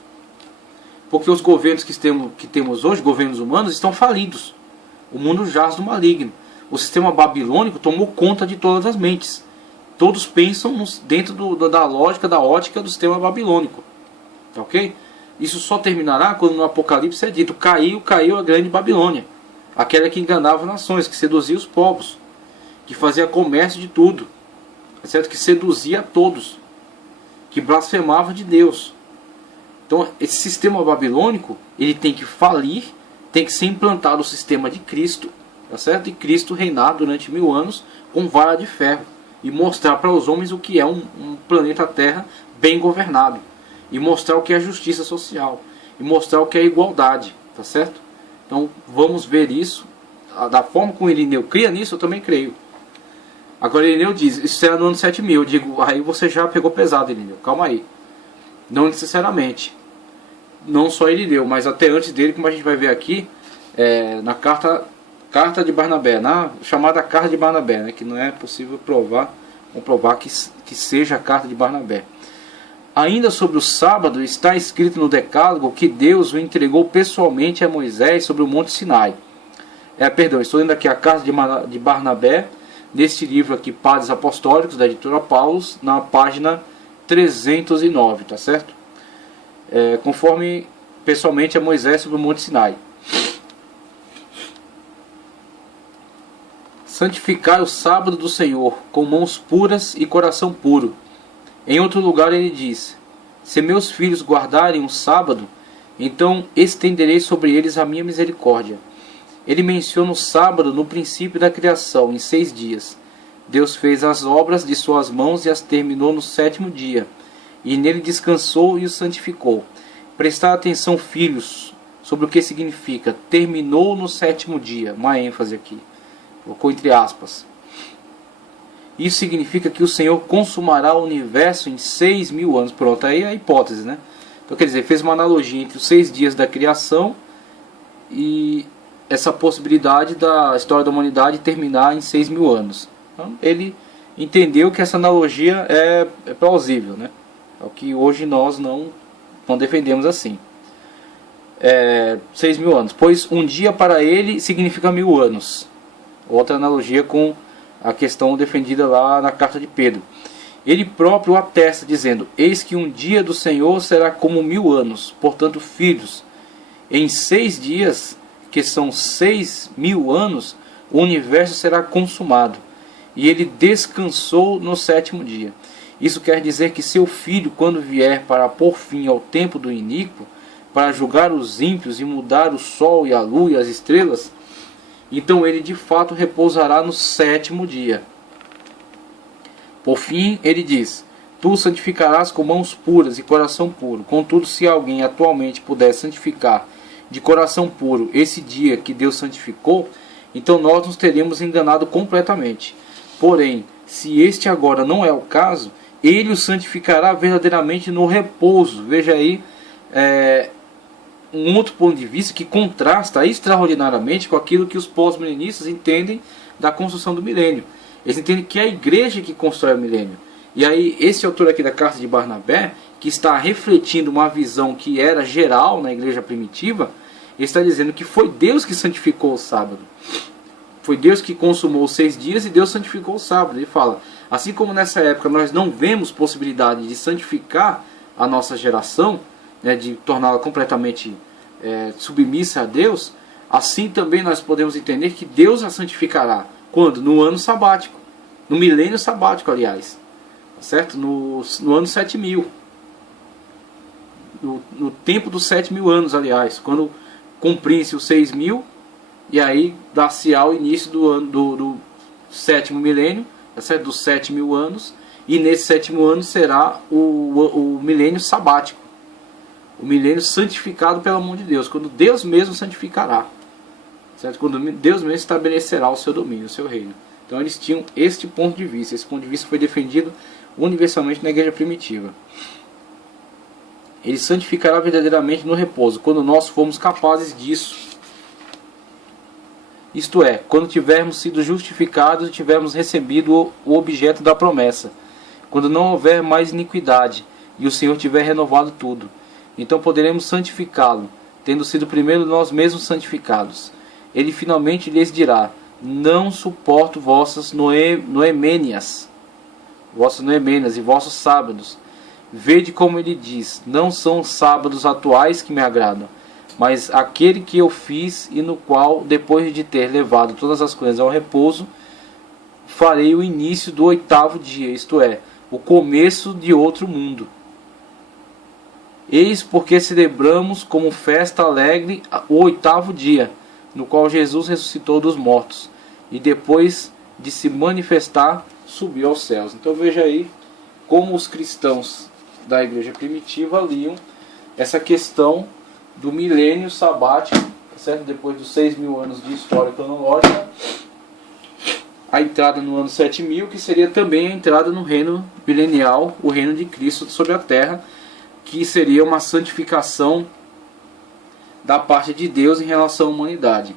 Porque os governos que temos hoje, governos humanos, estão falidos. O mundo jaz do maligno. O sistema babilônico tomou conta de todas as mentes. Todos pensam dentro da lógica, da ótica do sistema babilônico. Tá ok? Isso só terminará quando no Apocalipse é dito: caiu a grande Babilônia. Aquela que enganava nações, que seduzia os povos, que fazia comércio de tudo, certo? Que seduzia a todos, que blasfemava de Deus. Então esse sistema babilônico, ele tem que falir, tem que ser implantado o sistema de Cristo, tá certo? E Cristo reinar durante 1000 anos com vara de ferro e mostrar para os homens o que é um planeta Terra bem governado, e mostrar o que é justiça social, e mostrar o que é igualdade, tá certo? Então vamos ver isso da forma como Irineu cria nisso. Eu também creio. Agora Irineu diz, isso será no ano 7000. Eu digo, aí você já pegou pesado, Irineu, calma aí. Não necessariamente, não só Irineu, mas até antes dele, como a gente vai ver aqui, na carta de Barnabé, na chamada carta de Barnabé, né, que não é possível comprovar que seja a carta de Barnabé. Ainda sobre o sábado está escrito no Decálogo que Deus o entregou pessoalmente a Moisés sobre o Monte Sinai. Estou lendo aqui a carta de Barnabé, neste livro aqui, Padres Apostólicos, da editora Paulus, na página 309, tá certo? Conforme pessoalmente a Moisés sobre o Monte Sinai. Santificai o sábado do Senhor com mãos puras e coração puro. Em outro lugar ele diz: se meus filhos guardarem o sábado, então estenderei sobre eles a minha misericórdia. Ele menciona o sábado no princípio da criação, em 6 dias. Deus fez as obras de suas mãos e as terminou no 7º dia, e nele descansou e o santificou. Prestar atenção, filhos, sobre o que significa terminou no 7º dia. Uma ênfase aqui, colocou entre aspas. Isso significa que o Senhor consumará o universo em 6.000 anos. Pronto, aí é a hipótese, né? Então, quer dizer, fez uma analogia entre os 6 dias da criação e essa possibilidade da história da humanidade terminar em 6.000 anos. Então, ele entendeu que essa analogia é plausível, né? É o que hoje nós não defendemos assim. 6.000 anos. Pois um dia para ele significa 1.000 anos. Outra analogia com a questão defendida lá na carta de Pedro. Ele próprio atesta, dizendo: eis que um dia do Senhor será como 1000 anos. Portanto, filhos, em 6 dias, que são 6.000 anos, o universo será consumado. E ele descansou no 7º dia. Isso quer dizer que seu filho, quando vier para pôr fim ao tempo do iníquo, para julgar os ímpios e mudar o sol e a lua e as estrelas, então ele de fato repousará no 7º dia. Por fim, ele diz: tu santificarás com mãos puras e coração puro. Contudo, se alguém atualmente puder santificar de coração puro esse dia que Deus santificou, então nós nos teríamos enganado completamente. Porém, se este agora não é o caso, ele o santificará verdadeiramente no repouso. Veja aí um outro ponto de vista que contrasta extraordinariamente com aquilo que os pós-milenistas entendem da construção do milênio. Eles entendem que é a igreja que constrói o milênio. E aí esse autor aqui da carta de Barnabé, que está refletindo uma visão que era geral na igreja primitiva, ele está dizendo que foi Deus que santificou o sábado. Foi Deus que consumou os 6 dias e Deus santificou o sábado. Ele fala, assim como nessa época nós não vemos possibilidade de santificar a nossa geração, né, de torná-la completamente submissa a Deus, assim também nós podemos entender que Deus a santificará. Quando? No ano sabático. No milênio sabático, aliás. Certo? No ano 7000. No tempo dos 7000 anos, aliás. Quando cumprir-se os 6000, e aí dá-se ao início do 7º milênio, certo? Dos 7000 anos, e nesse 7º ano será o milênio sabático, o milênio santificado pela mão de Deus, quando Deus mesmo santificará, certo? Quando Deus mesmo estabelecerá o seu domínio, o seu reino. Então eles tinham este ponto de vista. Esse ponto de vista foi defendido universalmente na igreja primitiva. Ele santificará verdadeiramente no repouso, quando nós formos capazes disso. Isto é, quando tivermos sido justificados e tivermos recebido o objeto da promessa. Quando não houver mais iniquidade e o Senhor tiver renovado tudo. Então poderemos santificá-lo, tendo sido primeiro nós mesmos santificados. Ele finalmente lhes dirá, não suporto vossas noemênias e vossos sábados. Vede como ele diz, não são os sábados atuais que me agradam, mas aquele que eu fiz e no qual, depois de ter levado todas as coisas ao repouso, farei o início do 8º dia, isto é, o começo de outro mundo. Eis porque celebramos como festa alegre o 8º dia, no qual Jesus ressuscitou dos mortos, e depois de se manifestar, subiu aos céus. Então veja aí como os cristãos da igreja primitiva liam essa questão do milênio sabático, certo? Depois dos 6000 anos de história cronológica, a entrada no ano 7000, que seria também a entrada no reino milenial, o reino de Cristo sobre a terra, que seria uma santificação da parte de Deus em relação à humanidade.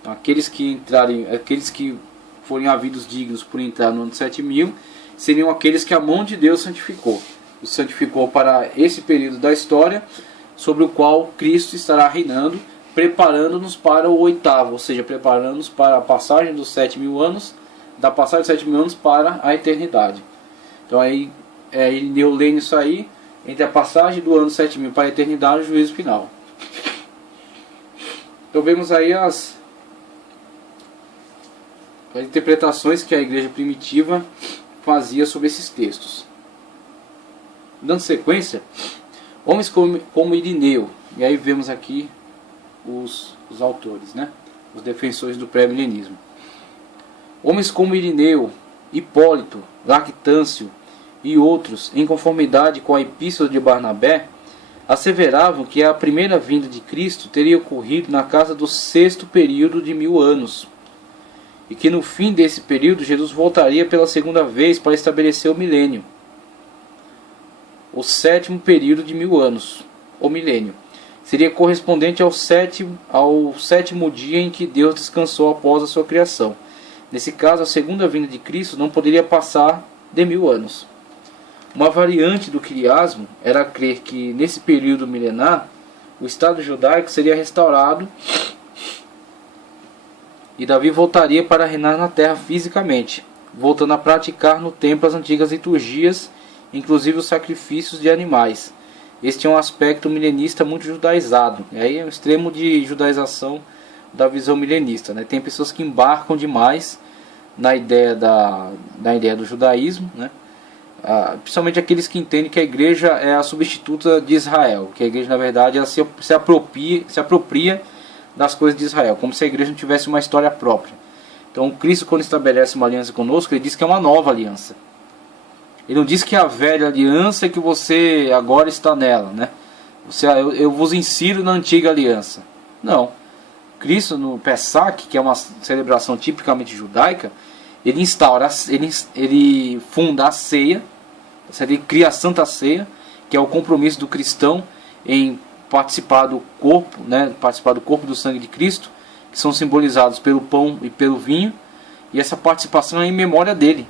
Então, aqueles que forem havidos dignos por entrar no ano 7000, seriam aqueles que a mão de Deus santificou. Os santificou para esse período da história, sobre o qual Cristo estará reinando, preparando-nos para o 8º, ou seja, preparando-nos para a passagem dos 7000 anos, da passagem dos 7000 anos para a eternidade. Então aí, eu leio isso aí, entre a passagem do ano 7000 para a eternidade e o juízo final. Então vemos aí as interpretações que a igreja primitiva fazia sobre esses textos. Dando sequência, homens como Irineu, e aí vemos aqui os autores, né? Os defensores do pré-milenismo. Homens como Irineu, Hipólito, Lactâncio e outros, em conformidade com a epístola de Barnabé, asseveravam que a primeira vinda de Cristo teria ocorrido na casa do 6º período de 1000 anos, e que no fim desse período Jesus voltaria pela segunda vez para estabelecer o milênio, o 7º período de 1000 anos, o milênio. Seria correspondente ao sétimo dia em que Deus descansou após a sua criação. Nesse caso, a segunda vinda de Cristo não poderia passar de 1000 anos. Uma variante do quiasmo era crer que, nesse período milenar, o Estado judaico seria restaurado e Davi voltaria para reinar na terra fisicamente, voltando a praticar no templo as antigas liturgias, inclusive os sacrifícios de animais. Este é um aspecto milenista muito judaizado. E aí é um extremo de judaização da visão milenista, né? Tem pessoas que embarcam demais na ideia do judaísmo, né? Principalmente aqueles que entendem que a igreja é a substituta de Israel, que a igreja na verdade ela se apropria das coisas de Israel, como se a igreja não tivesse uma história própria. Então Cristo, quando estabelece uma aliança conosco, ele diz que é uma nova aliança. Ele não diz que é a velha aliança que você agora está nela, né? Eu vos insiro na antiga aliança. Não. Cristo no Pesach, que é uma celebração tipicamente judaica, ele funda a ceia, Ele cria a Santa Ceia, que é o compromisso do cristão em participar do corpo, né, participar do corpo e do sangue de Cristo, que são simbolizados pelo pão e pelo vinho, e essa participação é em memória dele.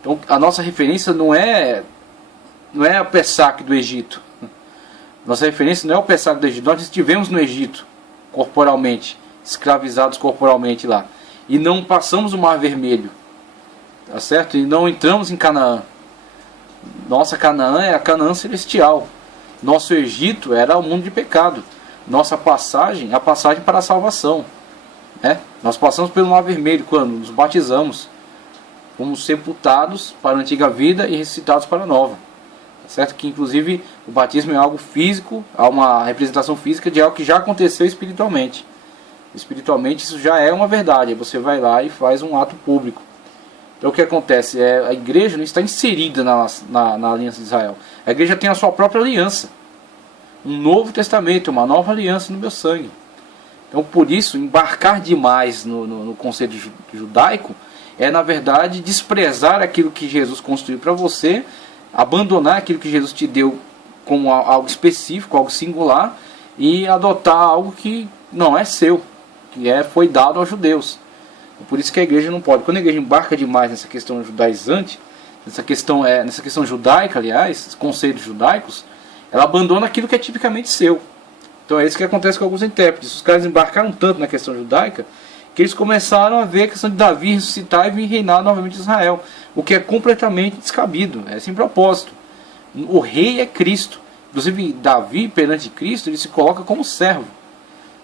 Então a nossa referência não é a Pessach do Egito. Nossa referência não é o Pessach do Egito. Nós estivemos no Egito corporalmente, escravizados corporalmente lá, e não passamos o Mar Vermelho, tá certo? E não entramos em Canaã. Nossa Canaã é a Canaã celestial. Nosso Egito era o mundo de pecado. Nossa passagem é a passagem para a salvação, né? Nós passamos pelo Mar Vermelho quando nos batizamos. Fomos sepultados para a antiga vida e ressuscitados para a nova. Tá certo? Que inclusive o batismo é algo físico, há uma representação física de algo que já aconteceu espiritualmente. Espiritualmente isso já é uma verdade. Aí você vai lá e faz um ato público. Então o que acontece? A igreja não está inserida na aliança de Israel. A igreja tem a sua própria aliança. Um novo testamento, uma nova aliança no meu sangue. Então por isso, embarcar demais no conceito judaico é na verdade desprezar aquilo que Jesus construiu para você, abandonar aquilo que Jesus te deu como algo específico, algo singular, e adotar algo que não é seu, que foi dado aos judeus. Por isso que a igreja não pode. Quando a igreja embarca demais nessa questão judaizante, nessa questão judaica, aliás, conceitos judaicos, ela abandona aquilo que é tipicamente seu. Então é isso que acontece com alguns intérpretes. Os caras embarcaram tanto na questão judaica que eles começaram a ver a questão de Davi ressuscitar e vir reinar novamente em Israel, o que é completamente descabido, é sem propósito. O rei é Cristo. Inclusive Davi, perante Cristo, ele se coloca como servo.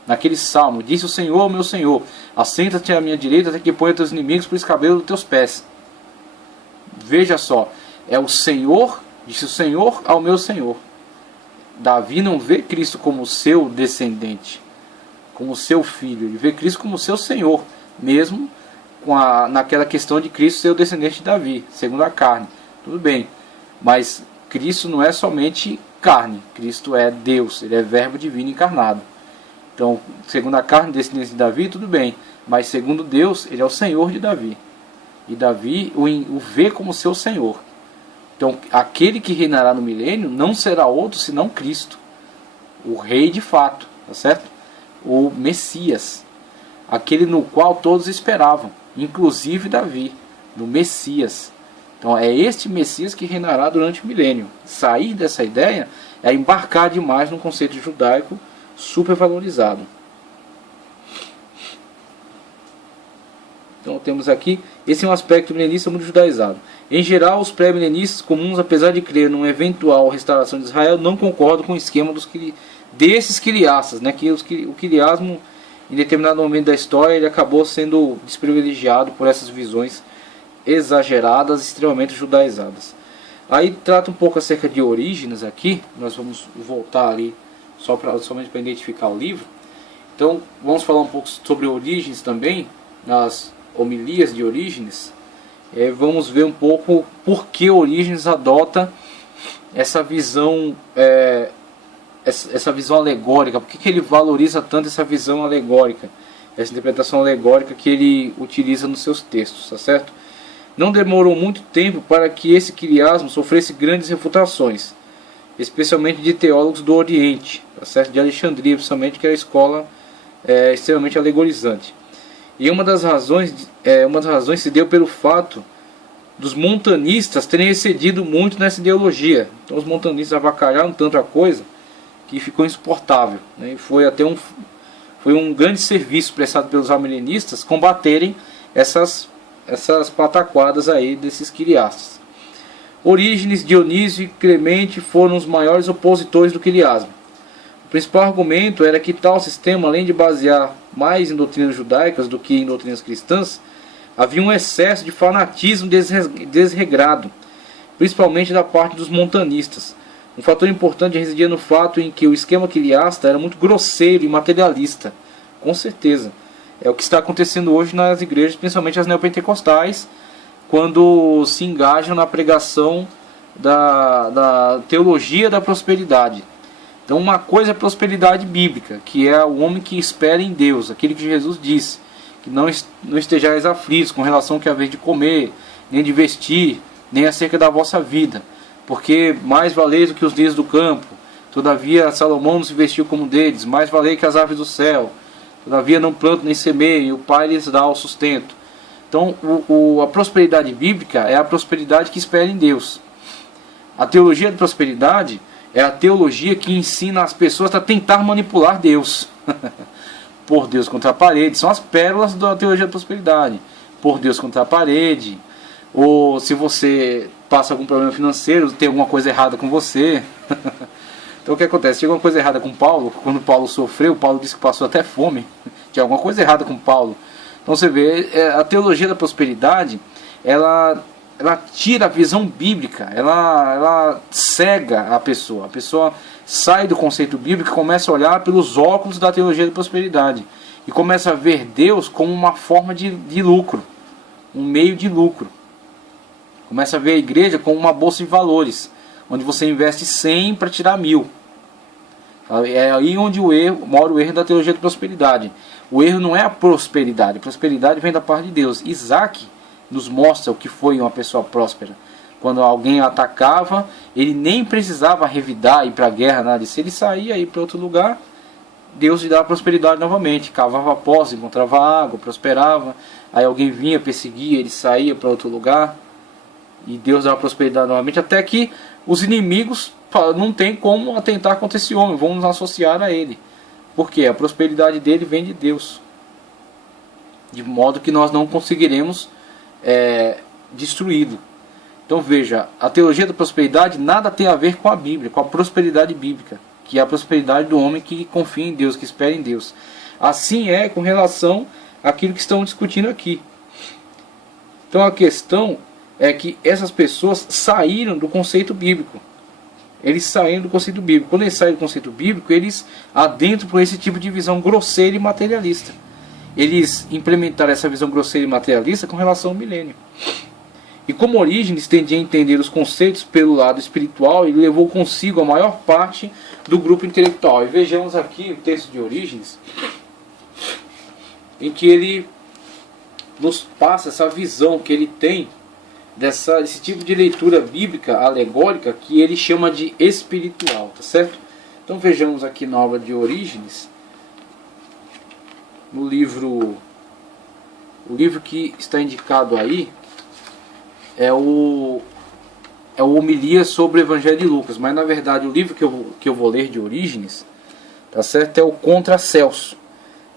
Naquele salmo, disse o Senhor, meu Senhor, assenta-te à minha direita até que ponha teus inimigos por escabelo dos teus pés. Veja só, é o Senhor, disse o Senhor ao meu Senhor. Davi não vê Cristo como seu descendente, como seu filho, ele vê Cristo como seu Senhor, mesmo naquela questão de Cristo ser o descendente de Davi, segundo a carne. Tudo bem, mas Cristo não é somente carne, Cristo é Deus, ele é verbo divino encarnado. Então, segundo a carne, descendente de Davi, tudo bem. Mas segundo Deus, ele é o Senhor de Davi. E Davi o vê como seu Senhor. Então, aquele que reinará no milênio não será outro senão Cristo. O rei de fato, tá certo? O Messias. Aquele no qual todos esperavam, inclusive Davi, no Messias. Então, é este Messias que reinará durante o milênio. Sair dessa ideia é embarcar demais no conceito judaico supervalorizado. Então temos aqui, esse é um aspecto milenista muito judaizado. Em geral, os pré-milenistas comuns, apesar de crer numa eventual restauração de Israel, não concordam com o esquema desses quiliastas, né? Que o quiliasmo, em determinado momento da história, ele acabou sendo desprivilegiado por essas visões exageradas, extremamente judaizadas. Aí trata um pouco acerca de Orígenes aqui, nós vamos voltar ali somente para identificar o livro. Então vamos falar um pouco sobre Orígenes também, nas homilias de Orígenes. Vamos ver um pouco por que Orígenes adota essa visão, essa visão alegórica, por que ele valoriza tanto essa visão alegórica, essa interpretação alegórica que ele utiliza nos seus textos, tá certo? Não demorou muito tempo para que esse quiliasmo sofresse grandes refutações, especialmente de teólogos do Oriente, tá certo? De Alexandria, principalmente, que era a escola extremamente alegorizante. E uma das razões se deu pelo fato dos montanistas terem excedido muito nessa ideologia. Então os montanistas avacalharam tanto a coisa que ficou insuportável, né? E foi um grande serviço prestado pelos arminianistas combaterem essas pataquadas aí desses quiliastas. Orígenes, Dionísio e Clemente foram os maiores opositores do quiliasmo. O principal argumento era que tal sistema, além de basear mais em doutrinas judaicas do que em doutrinas cristãs, havia um excesso de fanatismo desregrado, principalmente da parte dos montanistas. Um fator importante residia no fato em que o esquema quiliasta era muito grosseiro e materialista. Com certeza. É o que está acontecendo hoje nas igrejas, principalmente as neopentecostais, quando se engajam na pregação da teologia da prosperidade. Então uma coisa é a prosperidade bíblica, que é o homem que espera em Deus, aquele que Jesus disse, que não estejais aflitos com relação ao que haver de comer, nem de vestir, nem acerca da vossa vida, porque mais valeis do que os dias do campo. Todavia Salomão não se vestiu como deles, mais valei que as aves do céu. Todavia não plantam nem semeiam, e o Pai lhes dá o sustento. Então a prosperidade bíblica é a prosperidade que espera em Deus. A teologia da prosperidade é a teologia que ensina as pessoas a tentar manipular Deus. Por Deus contra a parede, são as pérolas da teologia da prosperidade. Por Deus contra a parede, ou se você passa algum problema financeiro, tem alguma coisa errada com você. Então o que acontece? Tinha alguma coisa errada com Paulo. Quando Paulo sofreu, Paulo disse que passou até fome. Tinha alguma coisa errada com Paulo. Então você vê, a teologia da prosperidade, ela tira a visão bíblica, ela cega a pessoa. A pessoa sai do conceito bíblico e começa a olhar pelos óculos da teologia da prosperidade. E começa a ver Deus como uma forma de lucro, um meio de lucro. Começa a ver a igreja como uma bolsa de valores, onde você investe 100 para tirar 1000. É aí onde mora o erro da teologia da prosperidade. O erro não é a prosperidade. A prosperidade vem da parte de Deus. Isaac nos mostra o que foi uma pessoa próspera. Quando alguém atacava, ele nem precisava revidar, ir para a guerra, nada disso. Ele saía, ia para outro lugar, Deus lhe dava prosperidade novamente. Cavava poços, encontrava água, prosperava. Aí alguém vinha, perseguia, ele saía para outro lugar e Deus dava prosperidade novamente, até que os inimigos não tem como atentar contra esse homem, vamos nos associar a ele. Porque a prosperidade dele vem de Deus, de modo que nós não conseguiremos destruí-lo. Então veja, a teologia da prosperidade nada tem a ver com a Bíblia, com a prosperidade bíblica, que é a prosperidade do homem que confia em Deus, que espera em Deus. Assim é com relação àquilo que estamos discutindo aqui. Então a questão é que essas pessoas saíram do conceito bíblico. Eles saíram do conceito bíblico. Quando eles saem do conceito bíblico, eles adentram por esse tipo de visão grosseira e materialista. Eles implementaram essa visão grosseira e materialista com relação ao milênio. E como Orígenes tendia a entender os conceitos pelo lado espiritual, ele levou consigo a maior parte do grupo intelectual. E vejamos aqui o texto de Orígenes, em que ele nos passa essa visão que ele tem desse tipo de leitura bíblica alegórica que ele chama de espiritual, tá certo? Então vejamos aqui na obra de Orígenes, no livro, o livro que está indicado aí é o Homilia sobre o Evangelho de Lucas, mas na verdade o livro que eu vou ler de Orígenes, tá certo? É o Contra Celso.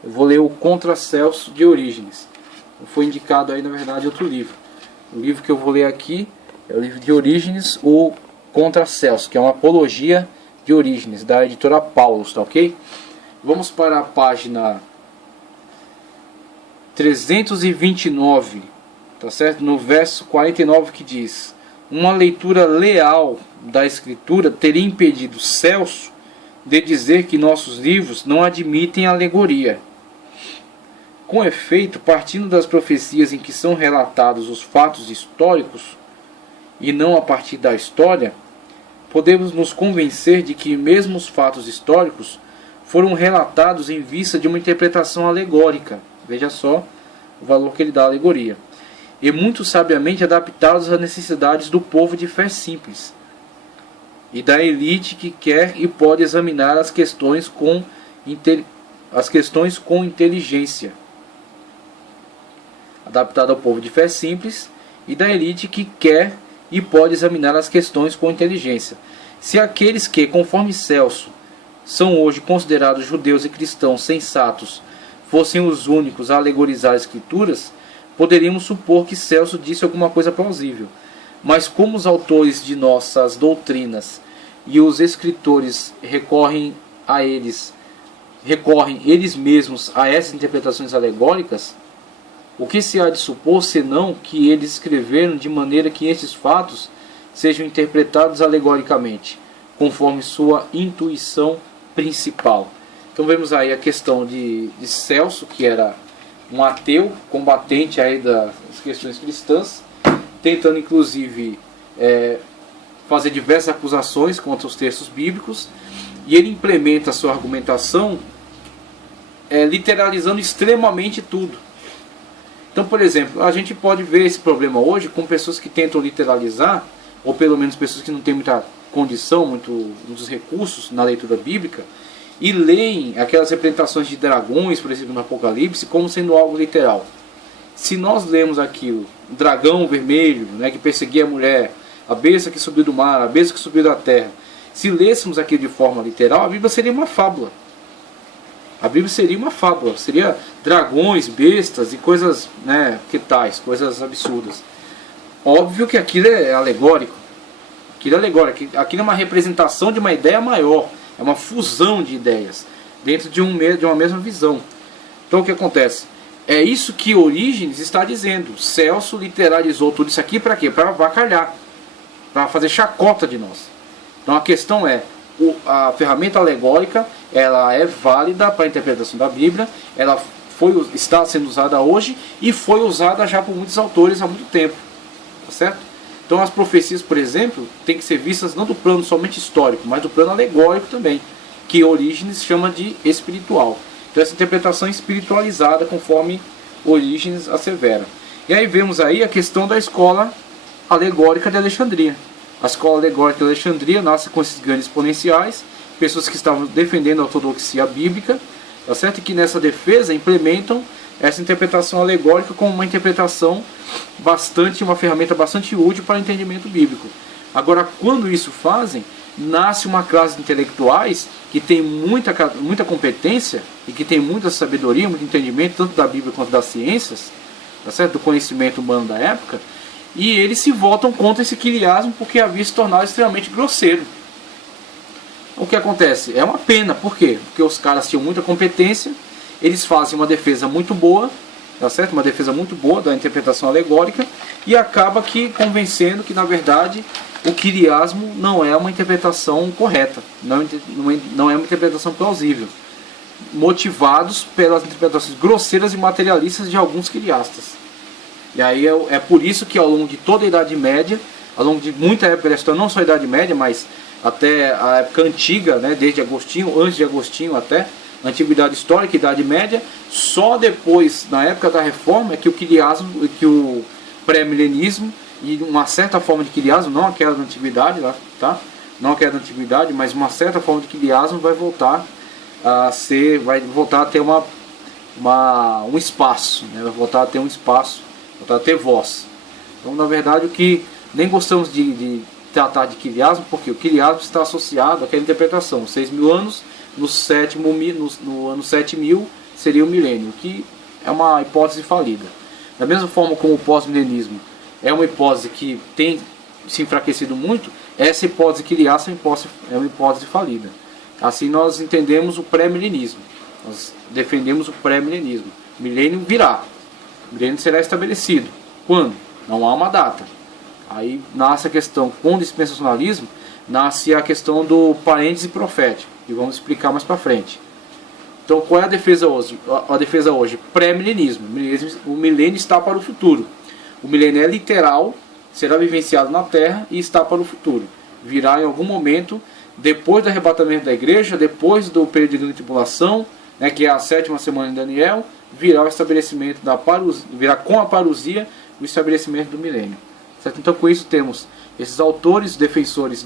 Eu vou ler o Contra Celso de Orígenes. Foi indicado aí na verdade outro livro. O livro que eu vou ler aqui é o livro de Orígenes, o Contra Celso, que é uma apologia de Orígenes, da editora Paulus, tá ok? Vamos para a página 329, tá certo? No verso 49 que diz: uma leitura leal da Escritura teria impedido Celso de dizer que nossos livros não admitem alegoria. Com efeito, partindo das profecias em que são relatados os fatos históricos, e não a partir da história, podemos nos convencer de que mesmo os fatos históricos foram relatados em vista de uma interpretação alegórica. Veja só o valor que ele dá à alegoria. E muito sabiamente adaptados às necessidades do povo de fé simples, e da elite que quer e pode examinar as questões com inteligência. Adaptado ao povo de fé simples e da elite que quer e pode examinar as questões com inteligência. Se aqueles que, conforme Celso, são hoje considerados judeus e cristãos sensatos fossem os únicos a alegorizar as Escrituras, poderíamos supor que Celso disse alguma coisa plausível. Mas como os autores de nossas doutrinas e os escritores recorrem eles mesmos a essas interpretações alegóricas, o que se há de supor senão que eles escreveram de maneira que esses fatos sejam interpretados alegoricamente, conforme sua intuição principal. Então vemos aí a questão de Celso, que era um ateu, combatente aí das questões cristãs, tentando inclusive fazer diversas acusações contra os textos bíblicos, e ele implementa a sua argumentação literalizando extremamente tudo. Então, por exemplo, a gente pode ver esse problema hoje com pessoas que tentam literalizar, ou pelo menos pessoas que não têm muita condição, muitos recursos na leitura bíblica, e leem aquelas representações de dragões, por exemplo, no Apocalipse, como sendo algo literal. Se nós lemos aquilo, o dragão vermelho, né, que perseguia a mulher, a besta que subiu do mar, a besta que subiu da terra, se lêssemos aquilo de forma literal, a Bíblia seria uma fábula. A Bíblia seria uma fábula, seria dragões, bestas e coisas, né, que tais, coisas absurdas. Óbvio que aquilo é alegórico. Aquilo é alegórico, aquilo é uma representação de uma ideia maior, é uma fusão de ideias dentro de uma mesma visão. Então o que acontece? É isso que Orígenes está dizendo. Celso literalizou tudo isso aqui para quê? Para avacalhar, para fazer chacota de nós. Então a questão é, a ferramenta alegórica, ela é válida para a interpretação da Bíblia, ela está sendo usada hoje e foi usada já por muitos autores há muito tempo, tá certo? Então as profecias, por exemplo, têm que ser vistas não do plano somente histórico, mas do plano alegórico também, que Orígenes chama de espiritual. Então essa interpretação é espiritualizada, conforme Orígenes assevera. E aí vemos aí a questão da escola alegórica de Alexandria. A escola alegórica de Alexandria nasce com esses ganhos exponenciais, pessoas que estavam defendendo a ortodoxia bíblica, tá certo? E que nessa defesa implementam essa interpretação alegórica como uma interpretação uma ferramenta bastante útil para o entendimento bíblico. Agora, quando isso fazem, nasce uma classe de intelectuais que tem muita competência e que tem muita sabedoria, muito entendimento, tanto da Bíblia quanto das ciências, tá certo? Do conhecimento humano da época, e eles se voltam contra esse quilismo porque havia se tornado extremamente grosseiro. O que acontece? É uma pena, por quê? Porque os caras tinham muita competência, eles fazem uma defesa muito boa, tá certo? Uma defesa muito boa da interpretação alegórica, e acaba que convencendo que na verdade o quilismo não é uma interpretação correta, não é uma interpretação plausível, motivados pelas interpretações grosseiras e materialistas de alguns quilistas. E aí é por isso que ao longo de toda a Idade Média, ao longo de muita época da história, não só a Idade Média, mas até a época antiga, né, desde Agostinho, antes de Agostinho até, na Antiguidade Histórica, Idade Média, só depois, na época da Reforma, é que o quilismo, que o pré-milenismo e uma certa forma de quilismo, não aquela da Antiguidade, tá? Não aquela da Antiguidade, mas uma certa forma de quilismo vai voltar a ter um espaço, né? Vai voltar a ter um espaço, voltar a ter voz. Então, na verdade, o que nem gostamos de tratar de quilismo, porque o quilismo está associado àquela interpretação, 6.000 anos, no ano 7.000 seria o milênio, que é uma hipótese falida. Da mesma forma como o pós-milenismo é uma hipótese que tem se enfraquecido muito, essa hipótese quiliasta é uma hipótese falida. Assim nós entendemos o pré-milenismo, nós defendemos o pré-milenismo. Milênio virá, o milênio será estabelecido. Quando? Não há uma data. Aí nasce a questão, com o dispensacionalismo, nasce a questão do parêntese profético, que vamos explicar mais para frente. Então qual é a defesa hoje? A defesa hoje, pré-milenismo. O milênio está para o futuro. O milênio é literal, será vivenciado na Terra e está para o futuro. Virá em algum momento, depois do arrebatamento da igreja, depois do período de grande tribulação, né, que é a 7ª semana de Daniel, virá o estabelecimento virá com a parousia o estabelecimento do milênio. Certo? Então com isso temos esses autores defensores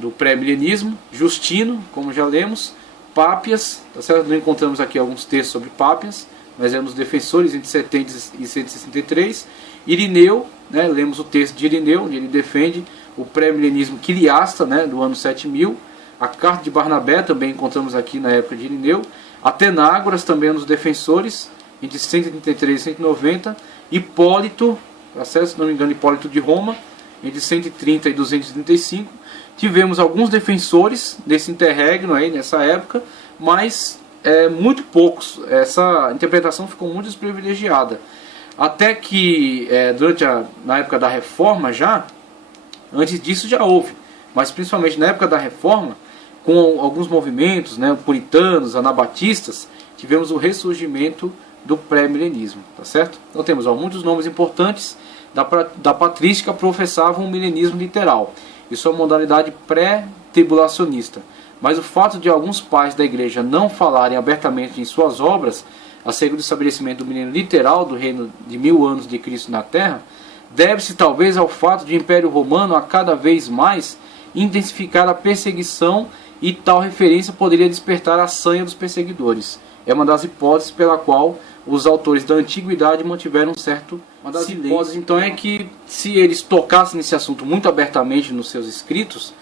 do pré-milenismo, Justino, como já lemos, Pápias, tá certo? Não encontramos aqui alguns textos sobre Pápias, mas éramos defensores entre 70 e 163. Irineu, né? Lemos o texto de Irineu, onde ele defende o pré-milenismo quiliasta, né? Do ano 7.000. A carta de Barnabé também encontramos aqui na época de Irineu. Atenágoras também é um dos defensores, entre 133 e 190. Hipólito, tá certo? Se não me engano, Hipólito de Roma, entre 130 e 235. Tivemos alguns defensores desse interregno aí nessa época, mas muito poucos. Essa interpretação ficou muito desprivilegiada. Até que na época da Reforma antes disso já houve, mas principalmente na época da Reforma, com alguns movimentos, né, puritanos, anabatistas, tivemos o ressurgimento do pré-milenismo, tá certo? Então temos muitos nomes importantes da patrística professavam um milenismo literal e sua modalidade pré-tribulacionista. Mas o fato de alguns pais da igreja não falarem abertamente em suas obras acerca do estabelecimento do milênio literal do reino de 1000 anos de Cristo na Terra, deve-se talvez ao fato de o Império Romano a cada vez mais intensificar a perseguição, e tal referência poderia despertar a sanha dos perseguidores. É uma das hipóteses pela qual os autores da antiguidade mantiveram um certo silêncio. Hipóteses, então, é que se eles tocassem nesse assunto muito abertamente nos seus escritos,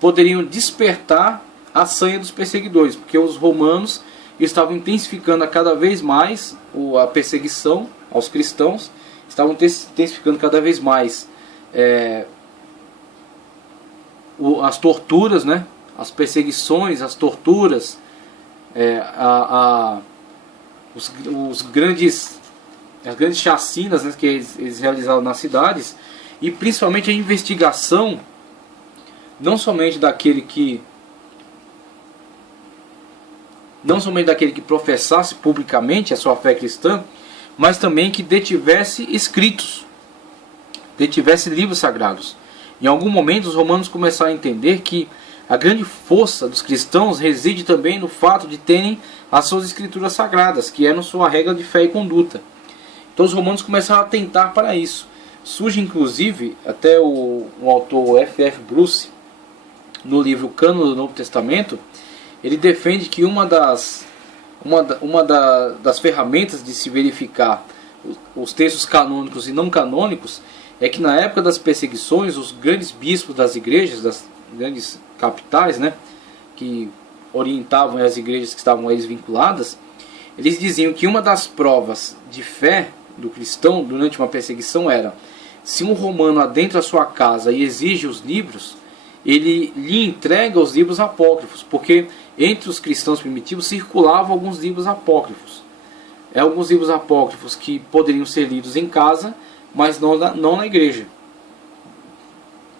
poderiam despertar a sanha dos perseguidores, porque os romanos estavam intensificando a cada vez mais a perseguição aos cristãos, estavam intensificando cada vez mais as torturas, né? As perseguições, as torturas, as grandes chacinas, né, que eles realizavam nas cidades, e principalmente a investigação, não somente daquele que professasse publicamente a sua fé cristã, mas também que detivesse escritos, detivesse livros sagrados. Em algum momento os romanos começaram a entender que a grande força dos cristãos reside também no fato de terem as suas escrituras sagradas, que eram sua regra de fé e conduta. Então os romanos começaram a atentar para isso. Surge inclusive até o autor F.F. Bruce, no livro Cânon do Novo Testamento, ele defende que uma das ferramentas de se verificar os textos canônicos e não canônicos é que na época das perseguições, os grandes bispos das igrejas, das grandes capitais, né, que orientavam as igrejas que estavam a eles vinculadas, eles diziam que uma das provas de fé do cristão durante uma perseguição era: se um romano adentra a sua casa e exige os livros, ele lhe entrega os livros apócrifos, porque entre os cristãos primitivos circulavam alguns livros apócrifos. Alguns livros apócrifos que poderiam ser lidos em casa, mas não na igreja.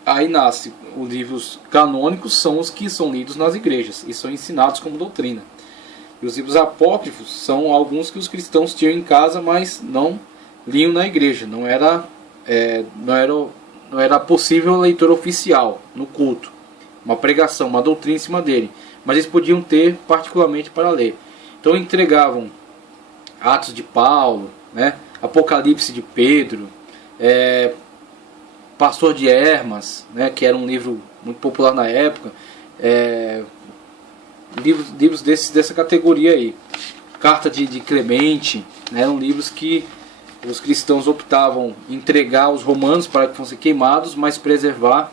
Aí nasce os livros canônicos, são os que são lidos nas igrejas e são ensinados como doutrina. E os livros apócrifos são alguns que os cristãos tinham em casa, mas não liam na igreja. Não era possível a leitura oficial no culto, uma pregação, uma doutrina em cima dele, mas eles podiam ter particularmente para ler. Então entregavam Atos de Paulo, né, Apocalipse de Pedro, Pastor de Hermas, né, que era um livro muito popular na época, livros dessa categoria aí. Carta de Clemente, né, eram livros que os cristãos optavam em entregar aos romanos para que fossem queimados, mas preservar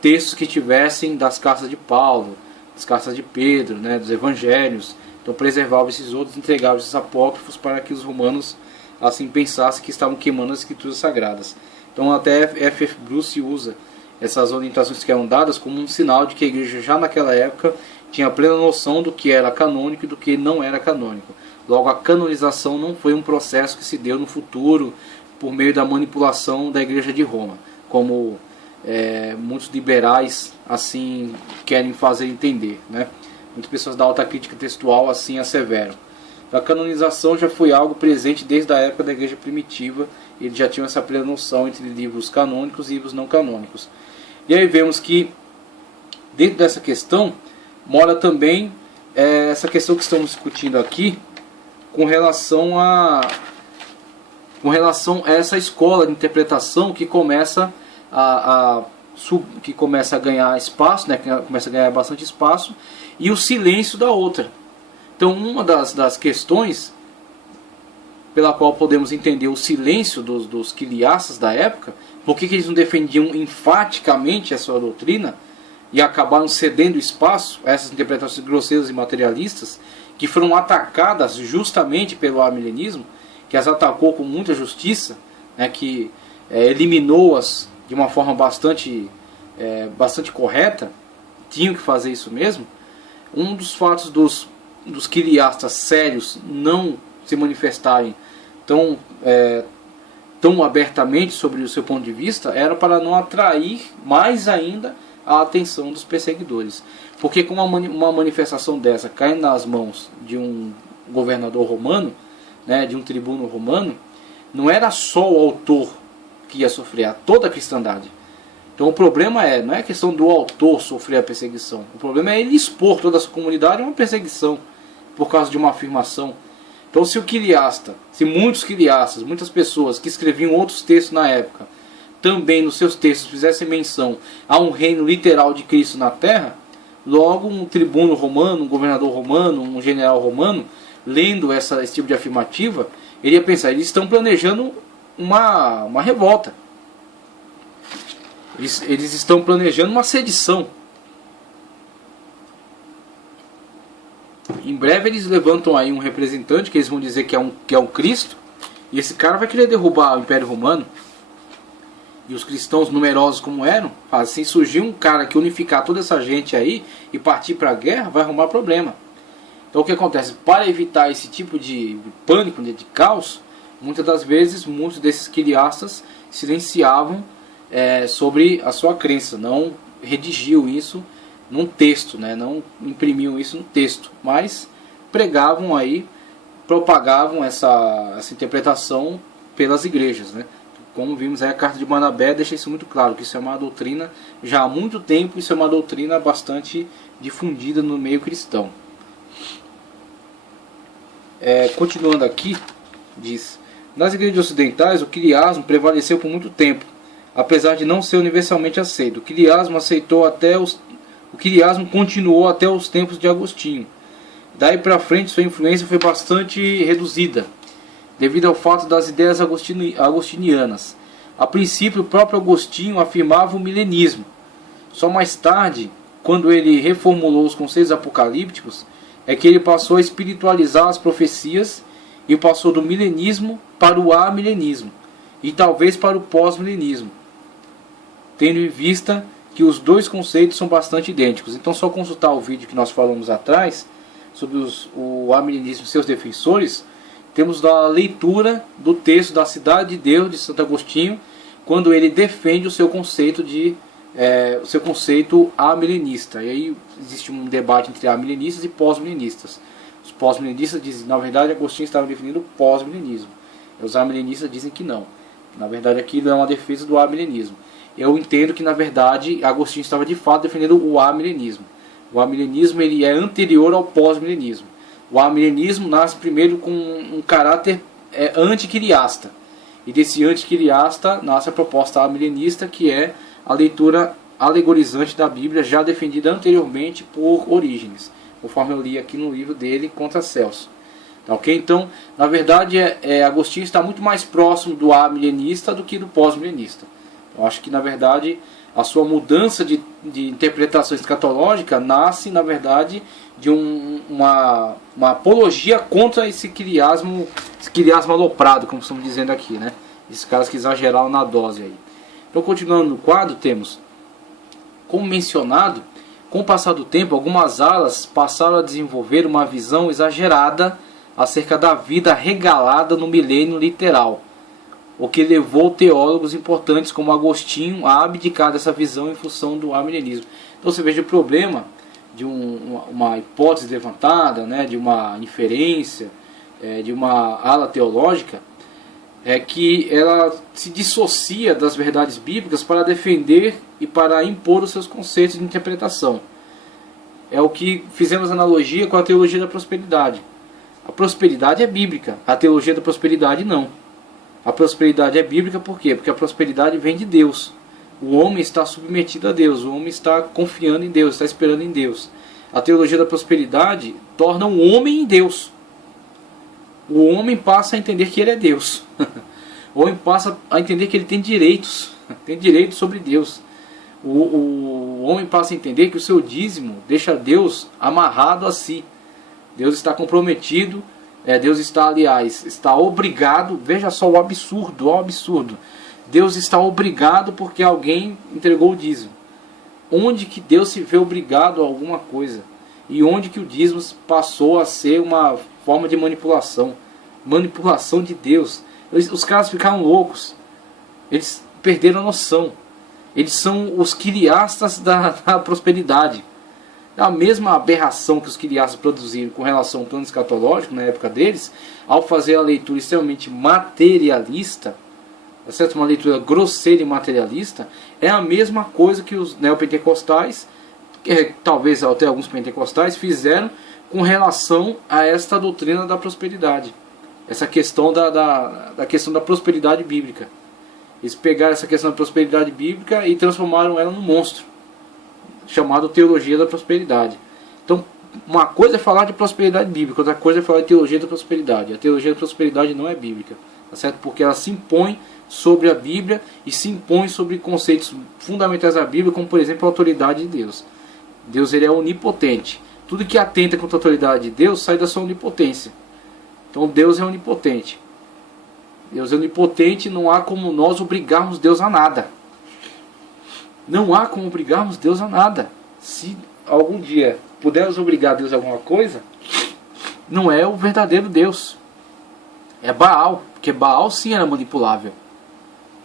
textos que tivessem das cartas de Paulo, das cartas de Pedro, né, dos evangelhos. Então preservavam esses outros, entregavam esses apócrifos para que os romanos assim pensassem que estavam queimando as escrituras sagradas. Então até F.F. Bruce usa essas orientações que eram dadas como um sinal de que a igreja já naquela época tinha plena noção do que era canônico e do que não era canônico. Logo, a canonização não foi um processo que se deu no futuro por meio da manipulação da igreja de Roma, como muitos liberais assim querem fazer entender, né? Muitas pessoas da alta crítica textual assim asseveram. A canonização já foi algo presente desde a época da igreja primitiva. Eles já tinham essa plena noção entre livros canônicos e livros não canônicos. E aí vemos que dentro dessa questão mora também essa questão que estamos discutindo aqui com relação a essa escola de interpretação que começa a ganhar espaço, né, que começa a ganhar bastante espaço, e o silêncio da outra. Então uma das questões pela qual podemos entender o silêncio dos quiliastas da época, por que eles não defendiam enfaticamente a sua doutrina e acabaram cedendo espaço a essas interpretações grosseiras e materialistas, que foram atacadas justamente pelo amilenismo, que as atacou com muita justiça, né, que eliminou-as de uma forma bastante correta, tinham que fazer isso mesmo. Um dos fatos dos quiliastas sérios não se manifestarem tão abertamente sobre o seu ponto de vista era para não atrair mais ainda a atenção dos perseguidores. Porque com uma manifestação dessa caindo nas mãos de um governador romano, né, de um tribuno romano, não era só o autor que ia sofrer, toda a cristandade. Então o problema não é a questão do autor sofrer a perseguição. O problema é ele expor toda a sua comunidade a uma perseguição por causa de uma afirmação. Então se muitos quiliastas, muitas pessoas que escreviam outros textos na época, também nos seus textos fizessem menção a um reino literal de Cristo na terra, logo um tribuno romano, um governador romano, um general romano, lendo esse tipo de afirmativa, ele ia pensar, eles estão planejando uma revolta. Eles estão planejando uma sedição. Em breve eles levantam aí um representante, que eles vão dizer que é um Cristo, e esse cara vai querer derrubar o Império Romano. E os cristãos numerosos como eram, assim surgir um cara que unificar toda essa gente aí e partir para a guerra, vai arrumar problema. Então o que acontece? Para evitar esse tipo de pânico, de caos, muitas das vezes muitos desses quiliastas silenciavam sobre a sua crença, não redigiam isso num texto, né? Não imprimiam isso no texto, mas pregavam aí, propagavam essa interpretação pelas igrejas, né? Como vimos aí, a carta de Barnabé deixa isso muito claro, que isso é uma doutrina, já há muito tempo, isso é uma doutrina bastante difundida no meio cristão. Continuando aqui, diz: nas igrejas ocidentais o quiliasmo prevaleceu por muito tempo, apesar de não ser universalmente aceito. O quiliasmo continuou até os tempos de Agostinho. Daí para frente sua influência foi bastante reduzida, devido ao fato das ideias agostinianas. A princípio, o próprio Agostinho afirmava o milenismo. Só mais tarde, quando ele reformulou os conceitos apocalípticos, é que ele passou a espiritualizar as profecias e passou do milenismo para o amilenismo e talvez para o pós-milenismo, tendo em vista que os dois conceitos são bastante idênticos. Então, só consultar o vídeo que nós falamos atrás sobre o amilenismo e seus defensores, temos a leitura do texto da Cidade de Deus de Santo Agostinho, quando ele defende o seu conceito amilenista. E aí existe um debate entre amilenistas e pós-milenistas. Os pós-milenistas dizem que na verdade Agostinho estava definindo o pós-milenismo. Os amilenistas dizem que não. Na verdade aquilo é uma defesa do amilenismo. Eu entendo que na verdade Agostinho estava de fato defendendo o amilenismo. O amilenismo ele é anterior ao pós-milenismo. O amilenismo nasce primeiro com um caráter antiquiliasta. E desse antiquiliasta nasce a proposta amilenista, que é a leitura alegorizante da Bíblia, já defendida anteriormente por Orígenes, conforme eu li aqui no livro dele, Contra Celso. Tá, okay? Então, na verdade, Agostinho está muito mais próximo do amilenista do que do pós-milenista. Eu acho que, na verdade, a sua mudança de interpretação escatológica nasce, na verdade, de uma apologia contra esse quiliasmo aloprado, como estamos dizendo aqui, né? Esses caras que exageraram na dose aí. Então, continuando no quadro, temos, como mencionado, com o passar do tempo, algumas alas passaram a desenvolver uma visão exagerada acerca da vida regalada no milênio literal, o que levou teólogos importantes como Agostinho a abdicar dessa visão em função do amilenismo. Então você veja o problema de uma hipótese levantada, né, de uma inferência, de uma ala teológica, é que ela se dissocia das verdades bíblicas para defender e para impor os seus conceitos de interpretação. É o que fizemos analogia com a teologia da prosperidade. A prosperidade é bíblica, a teologia da prosperidade não. A prosperidade é bíblica por quê? Porque a prosperidade vem de Deus. O homem está submetido a Deus, o homem está confiando em Deus, está esperando em Deus. A teologia da prosperidade torna o homem em Deus. O homem passa a entender que ele é Deus. O homem passa a entender que ele tem direitos sobre Deus. O homem passa a entender que o seu dízimo deixa Deus amarrado a si. Deus está comprometido, Deus está, aliás, está obrigado. Veja só o absurdo. Deus está obrigado porque alguém entregou o dízimo. Onde que Deus se vê obrigado a alguma coisa? E onde que o dízimo passou a ser uma forma de manipulação? Manipulação de Deus. Os caras ficaram loucos. Eles perderam a noção. Eles são os quiliastas da prosperidade. A mesma aberração que os quiliastas produziram com relação ao plano escatológico na época deles, ao fazer a leitura extremamente materialista, certo? Uma leitura grosseira e materialista, é a mesma coisa que os neopentecostais, talvez até alguns pentecostais, fizeram com relação a esta doutrina da prosperidade. essa questão da questão da prosperidade bíblica. Eles pegaram essa questão da prosperidade bíblica e transformaram ela num monstro, chamado teologia da prosperidade. Então, uma coisa é falar de prosperidade bíblica, outra coisa é falar de teologia da prosperidade. A teologia da prosperidade não é bíblica, tá certo? Porque ela se impõe sobre a Bíblia e se impõe sobre conceitos fundamentais da Bíblia, como por exemplo a autoridade de Deus. Deus, ele é onipotente. Tudo que atenta contra a autoridade de Deus sai da sua onipotência. Então Deus é onipotente. Deus é onipotente, não há como nós obrigarmos Deus a nada. Não há como obrigarmos Deus a nada. Se algum dia pudermos obrigar Deus a alguma coisa, não é o verdadeiro Deus. É Baal, porque Baal sim era manipulável.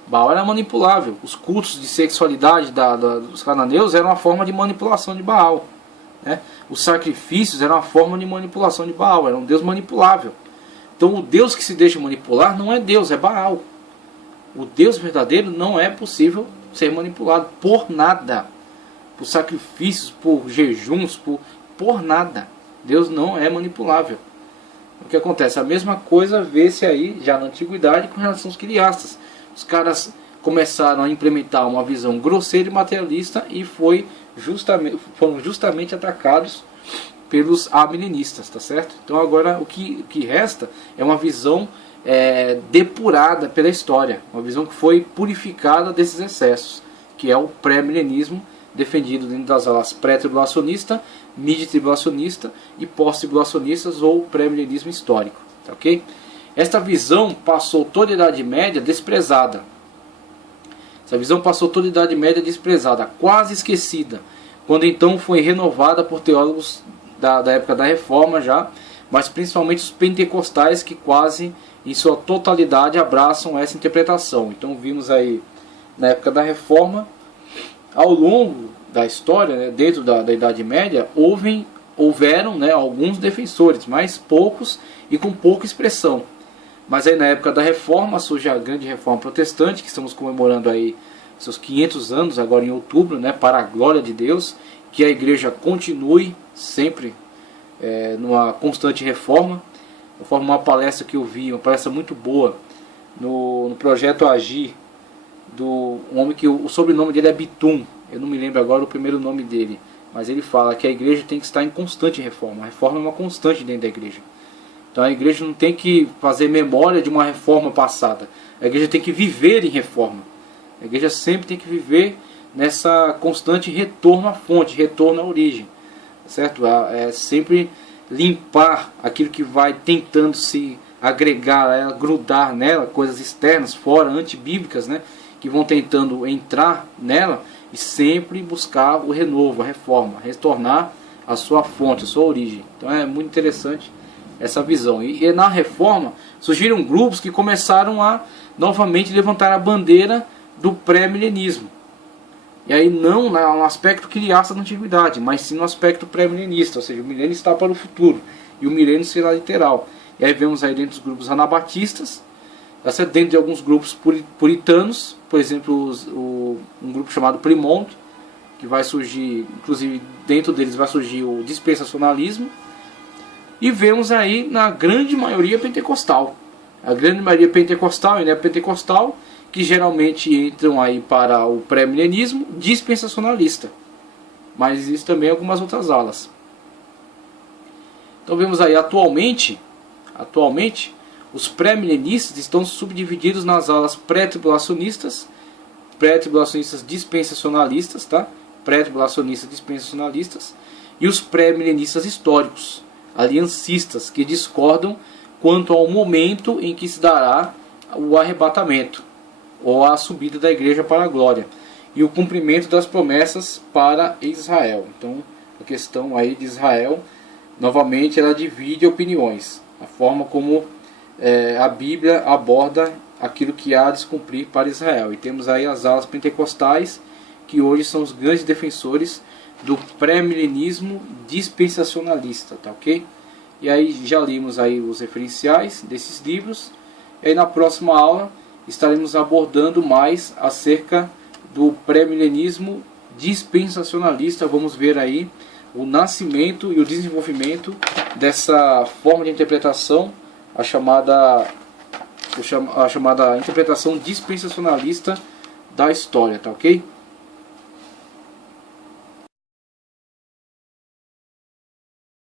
Baal era manipulável. Os cultos de sexualidade dos cananeus eram uma forma de manipulação de Baal, né? Os sacrifícios eram uma forma de manipulação de Baal. Era um Deus manipulável. Então o Deus que se deixa manipular não é Deus, é Baal. O Deus verdadeiro não é possível ser manipulado por nada. Por sacrifícios, por jejuns, por nada. Deus não é manipulável. O que acontece? A mesma coisa vê-se aí já na antiguidade com relação aos quileastas. Os caras começaram a implementar uma visão grosseira e materialista e foram justamente atacados pelos amilenistas, tá certo? Então agora o que resta é uma visão depurada pela história, uma visão que foi purificada desses excessos, que é o pré-milenismo, defendido dentro das alas pré-tribulacionista, mid-tribulacionista e pós-tribulacionistas ou pré-milenismo histórico, tá ok? Esta visão passou toda a Idade Média desprezada. Essa visão passou toda a Idade Média desprezada, quase esquecida, quando então foi renovada por teólogos da época da Reforma já, mas principalmente os pentecostais que quase em sua totalidade abraçam essa interpretação. Então vimos aí na época da Reforma, ao longo da história, né, dentro da Idade Média, houveram, né, alguns defensores, mas poucos e com pouca expressão. Mas aí na época da Reforma surge a grande Reforma Protestante, que estamos comemorando aí seus 500 anos agora em outubro, né, para a glória de Deus, que a igreja continue sempre numa constante reforma. Conforme uma palestra que eu vi, uma palestra muito boa no projeto Agir, um homem que o sobrenome dele é Bitum, eu não me lembro agora o primeiro nome dele, mas ele fala que a igreja tem que estar em constante reforma. A reforma é uma constante dentro da igreja. Então a igreja não tem que fazer memória de uma reforma passada. A igreja tem que viver em reforma. A igreja sempre tem que viver nessa constante retorno à fonte, retorno à origem. Certo? É sempre limpar aquilo que vai tentando se agregar a ela, grudar nela, coisas externas, fora, antibíblicas, né, que vão tentando entrar nela, e sempre buscar o renovo, a reforma, retornar à sua fonte, à sua origem. Então é muito interessante essa visão. E na reforma surgiram grupos que começaram a novamente levantar a bandeira do pré-milenismo. E aí não no aspecto criaça da antiguidade, mas sim no aspecto pré-milenista, ou seja, o milênio está para o futuro e o milênio será literal. E aí vemos aí dentro dos grupos anabatistas, dentro de alguns grupos puritanos, por exemplo, um grupo chamado Plymouth, que vai surgir, inclusive dentro deles vai surgir o dispensacionalismo, e vemos aí na grande maioria pentecostal. A grande maioria pentecostal e neopentecostal, que geralmente entram aí para o pré-milenismo dispensacionalista. Mas existem também algumas outras alas. Então vemos aí atualmente os pré-milenistas estão subdivididos nas alas pré-tribulacionistas dispensacionalistas, tá? Pré-tribulacionistas dispensacionalistas e os pré-milenistas históricos, aliancistas, que discordam quanto ao momento em que se dará o arrebatamento ou a subida da igreja para a glória e o cumprimento das promessas para Israel. Então a questão aí de Israel, novamente, ela divide opiniões, a forma como a Bíblia aborda aquilo que há de se cumprir para Israel. E temos aí as alas pentecostais, que hoje são os grandes defensores do pré-milenismo dispensacionalista, tá ok? E aí já lemos aí os referenciais desses livros, e aí na próxima aula estaremos abordando mais acerca do pré-milenismo dispensacionalista. Vamos ver aí o nascimento e o desenvolvimento dessa forma de interpretação a chamada interpretação dispensacionalista da história, tá ok?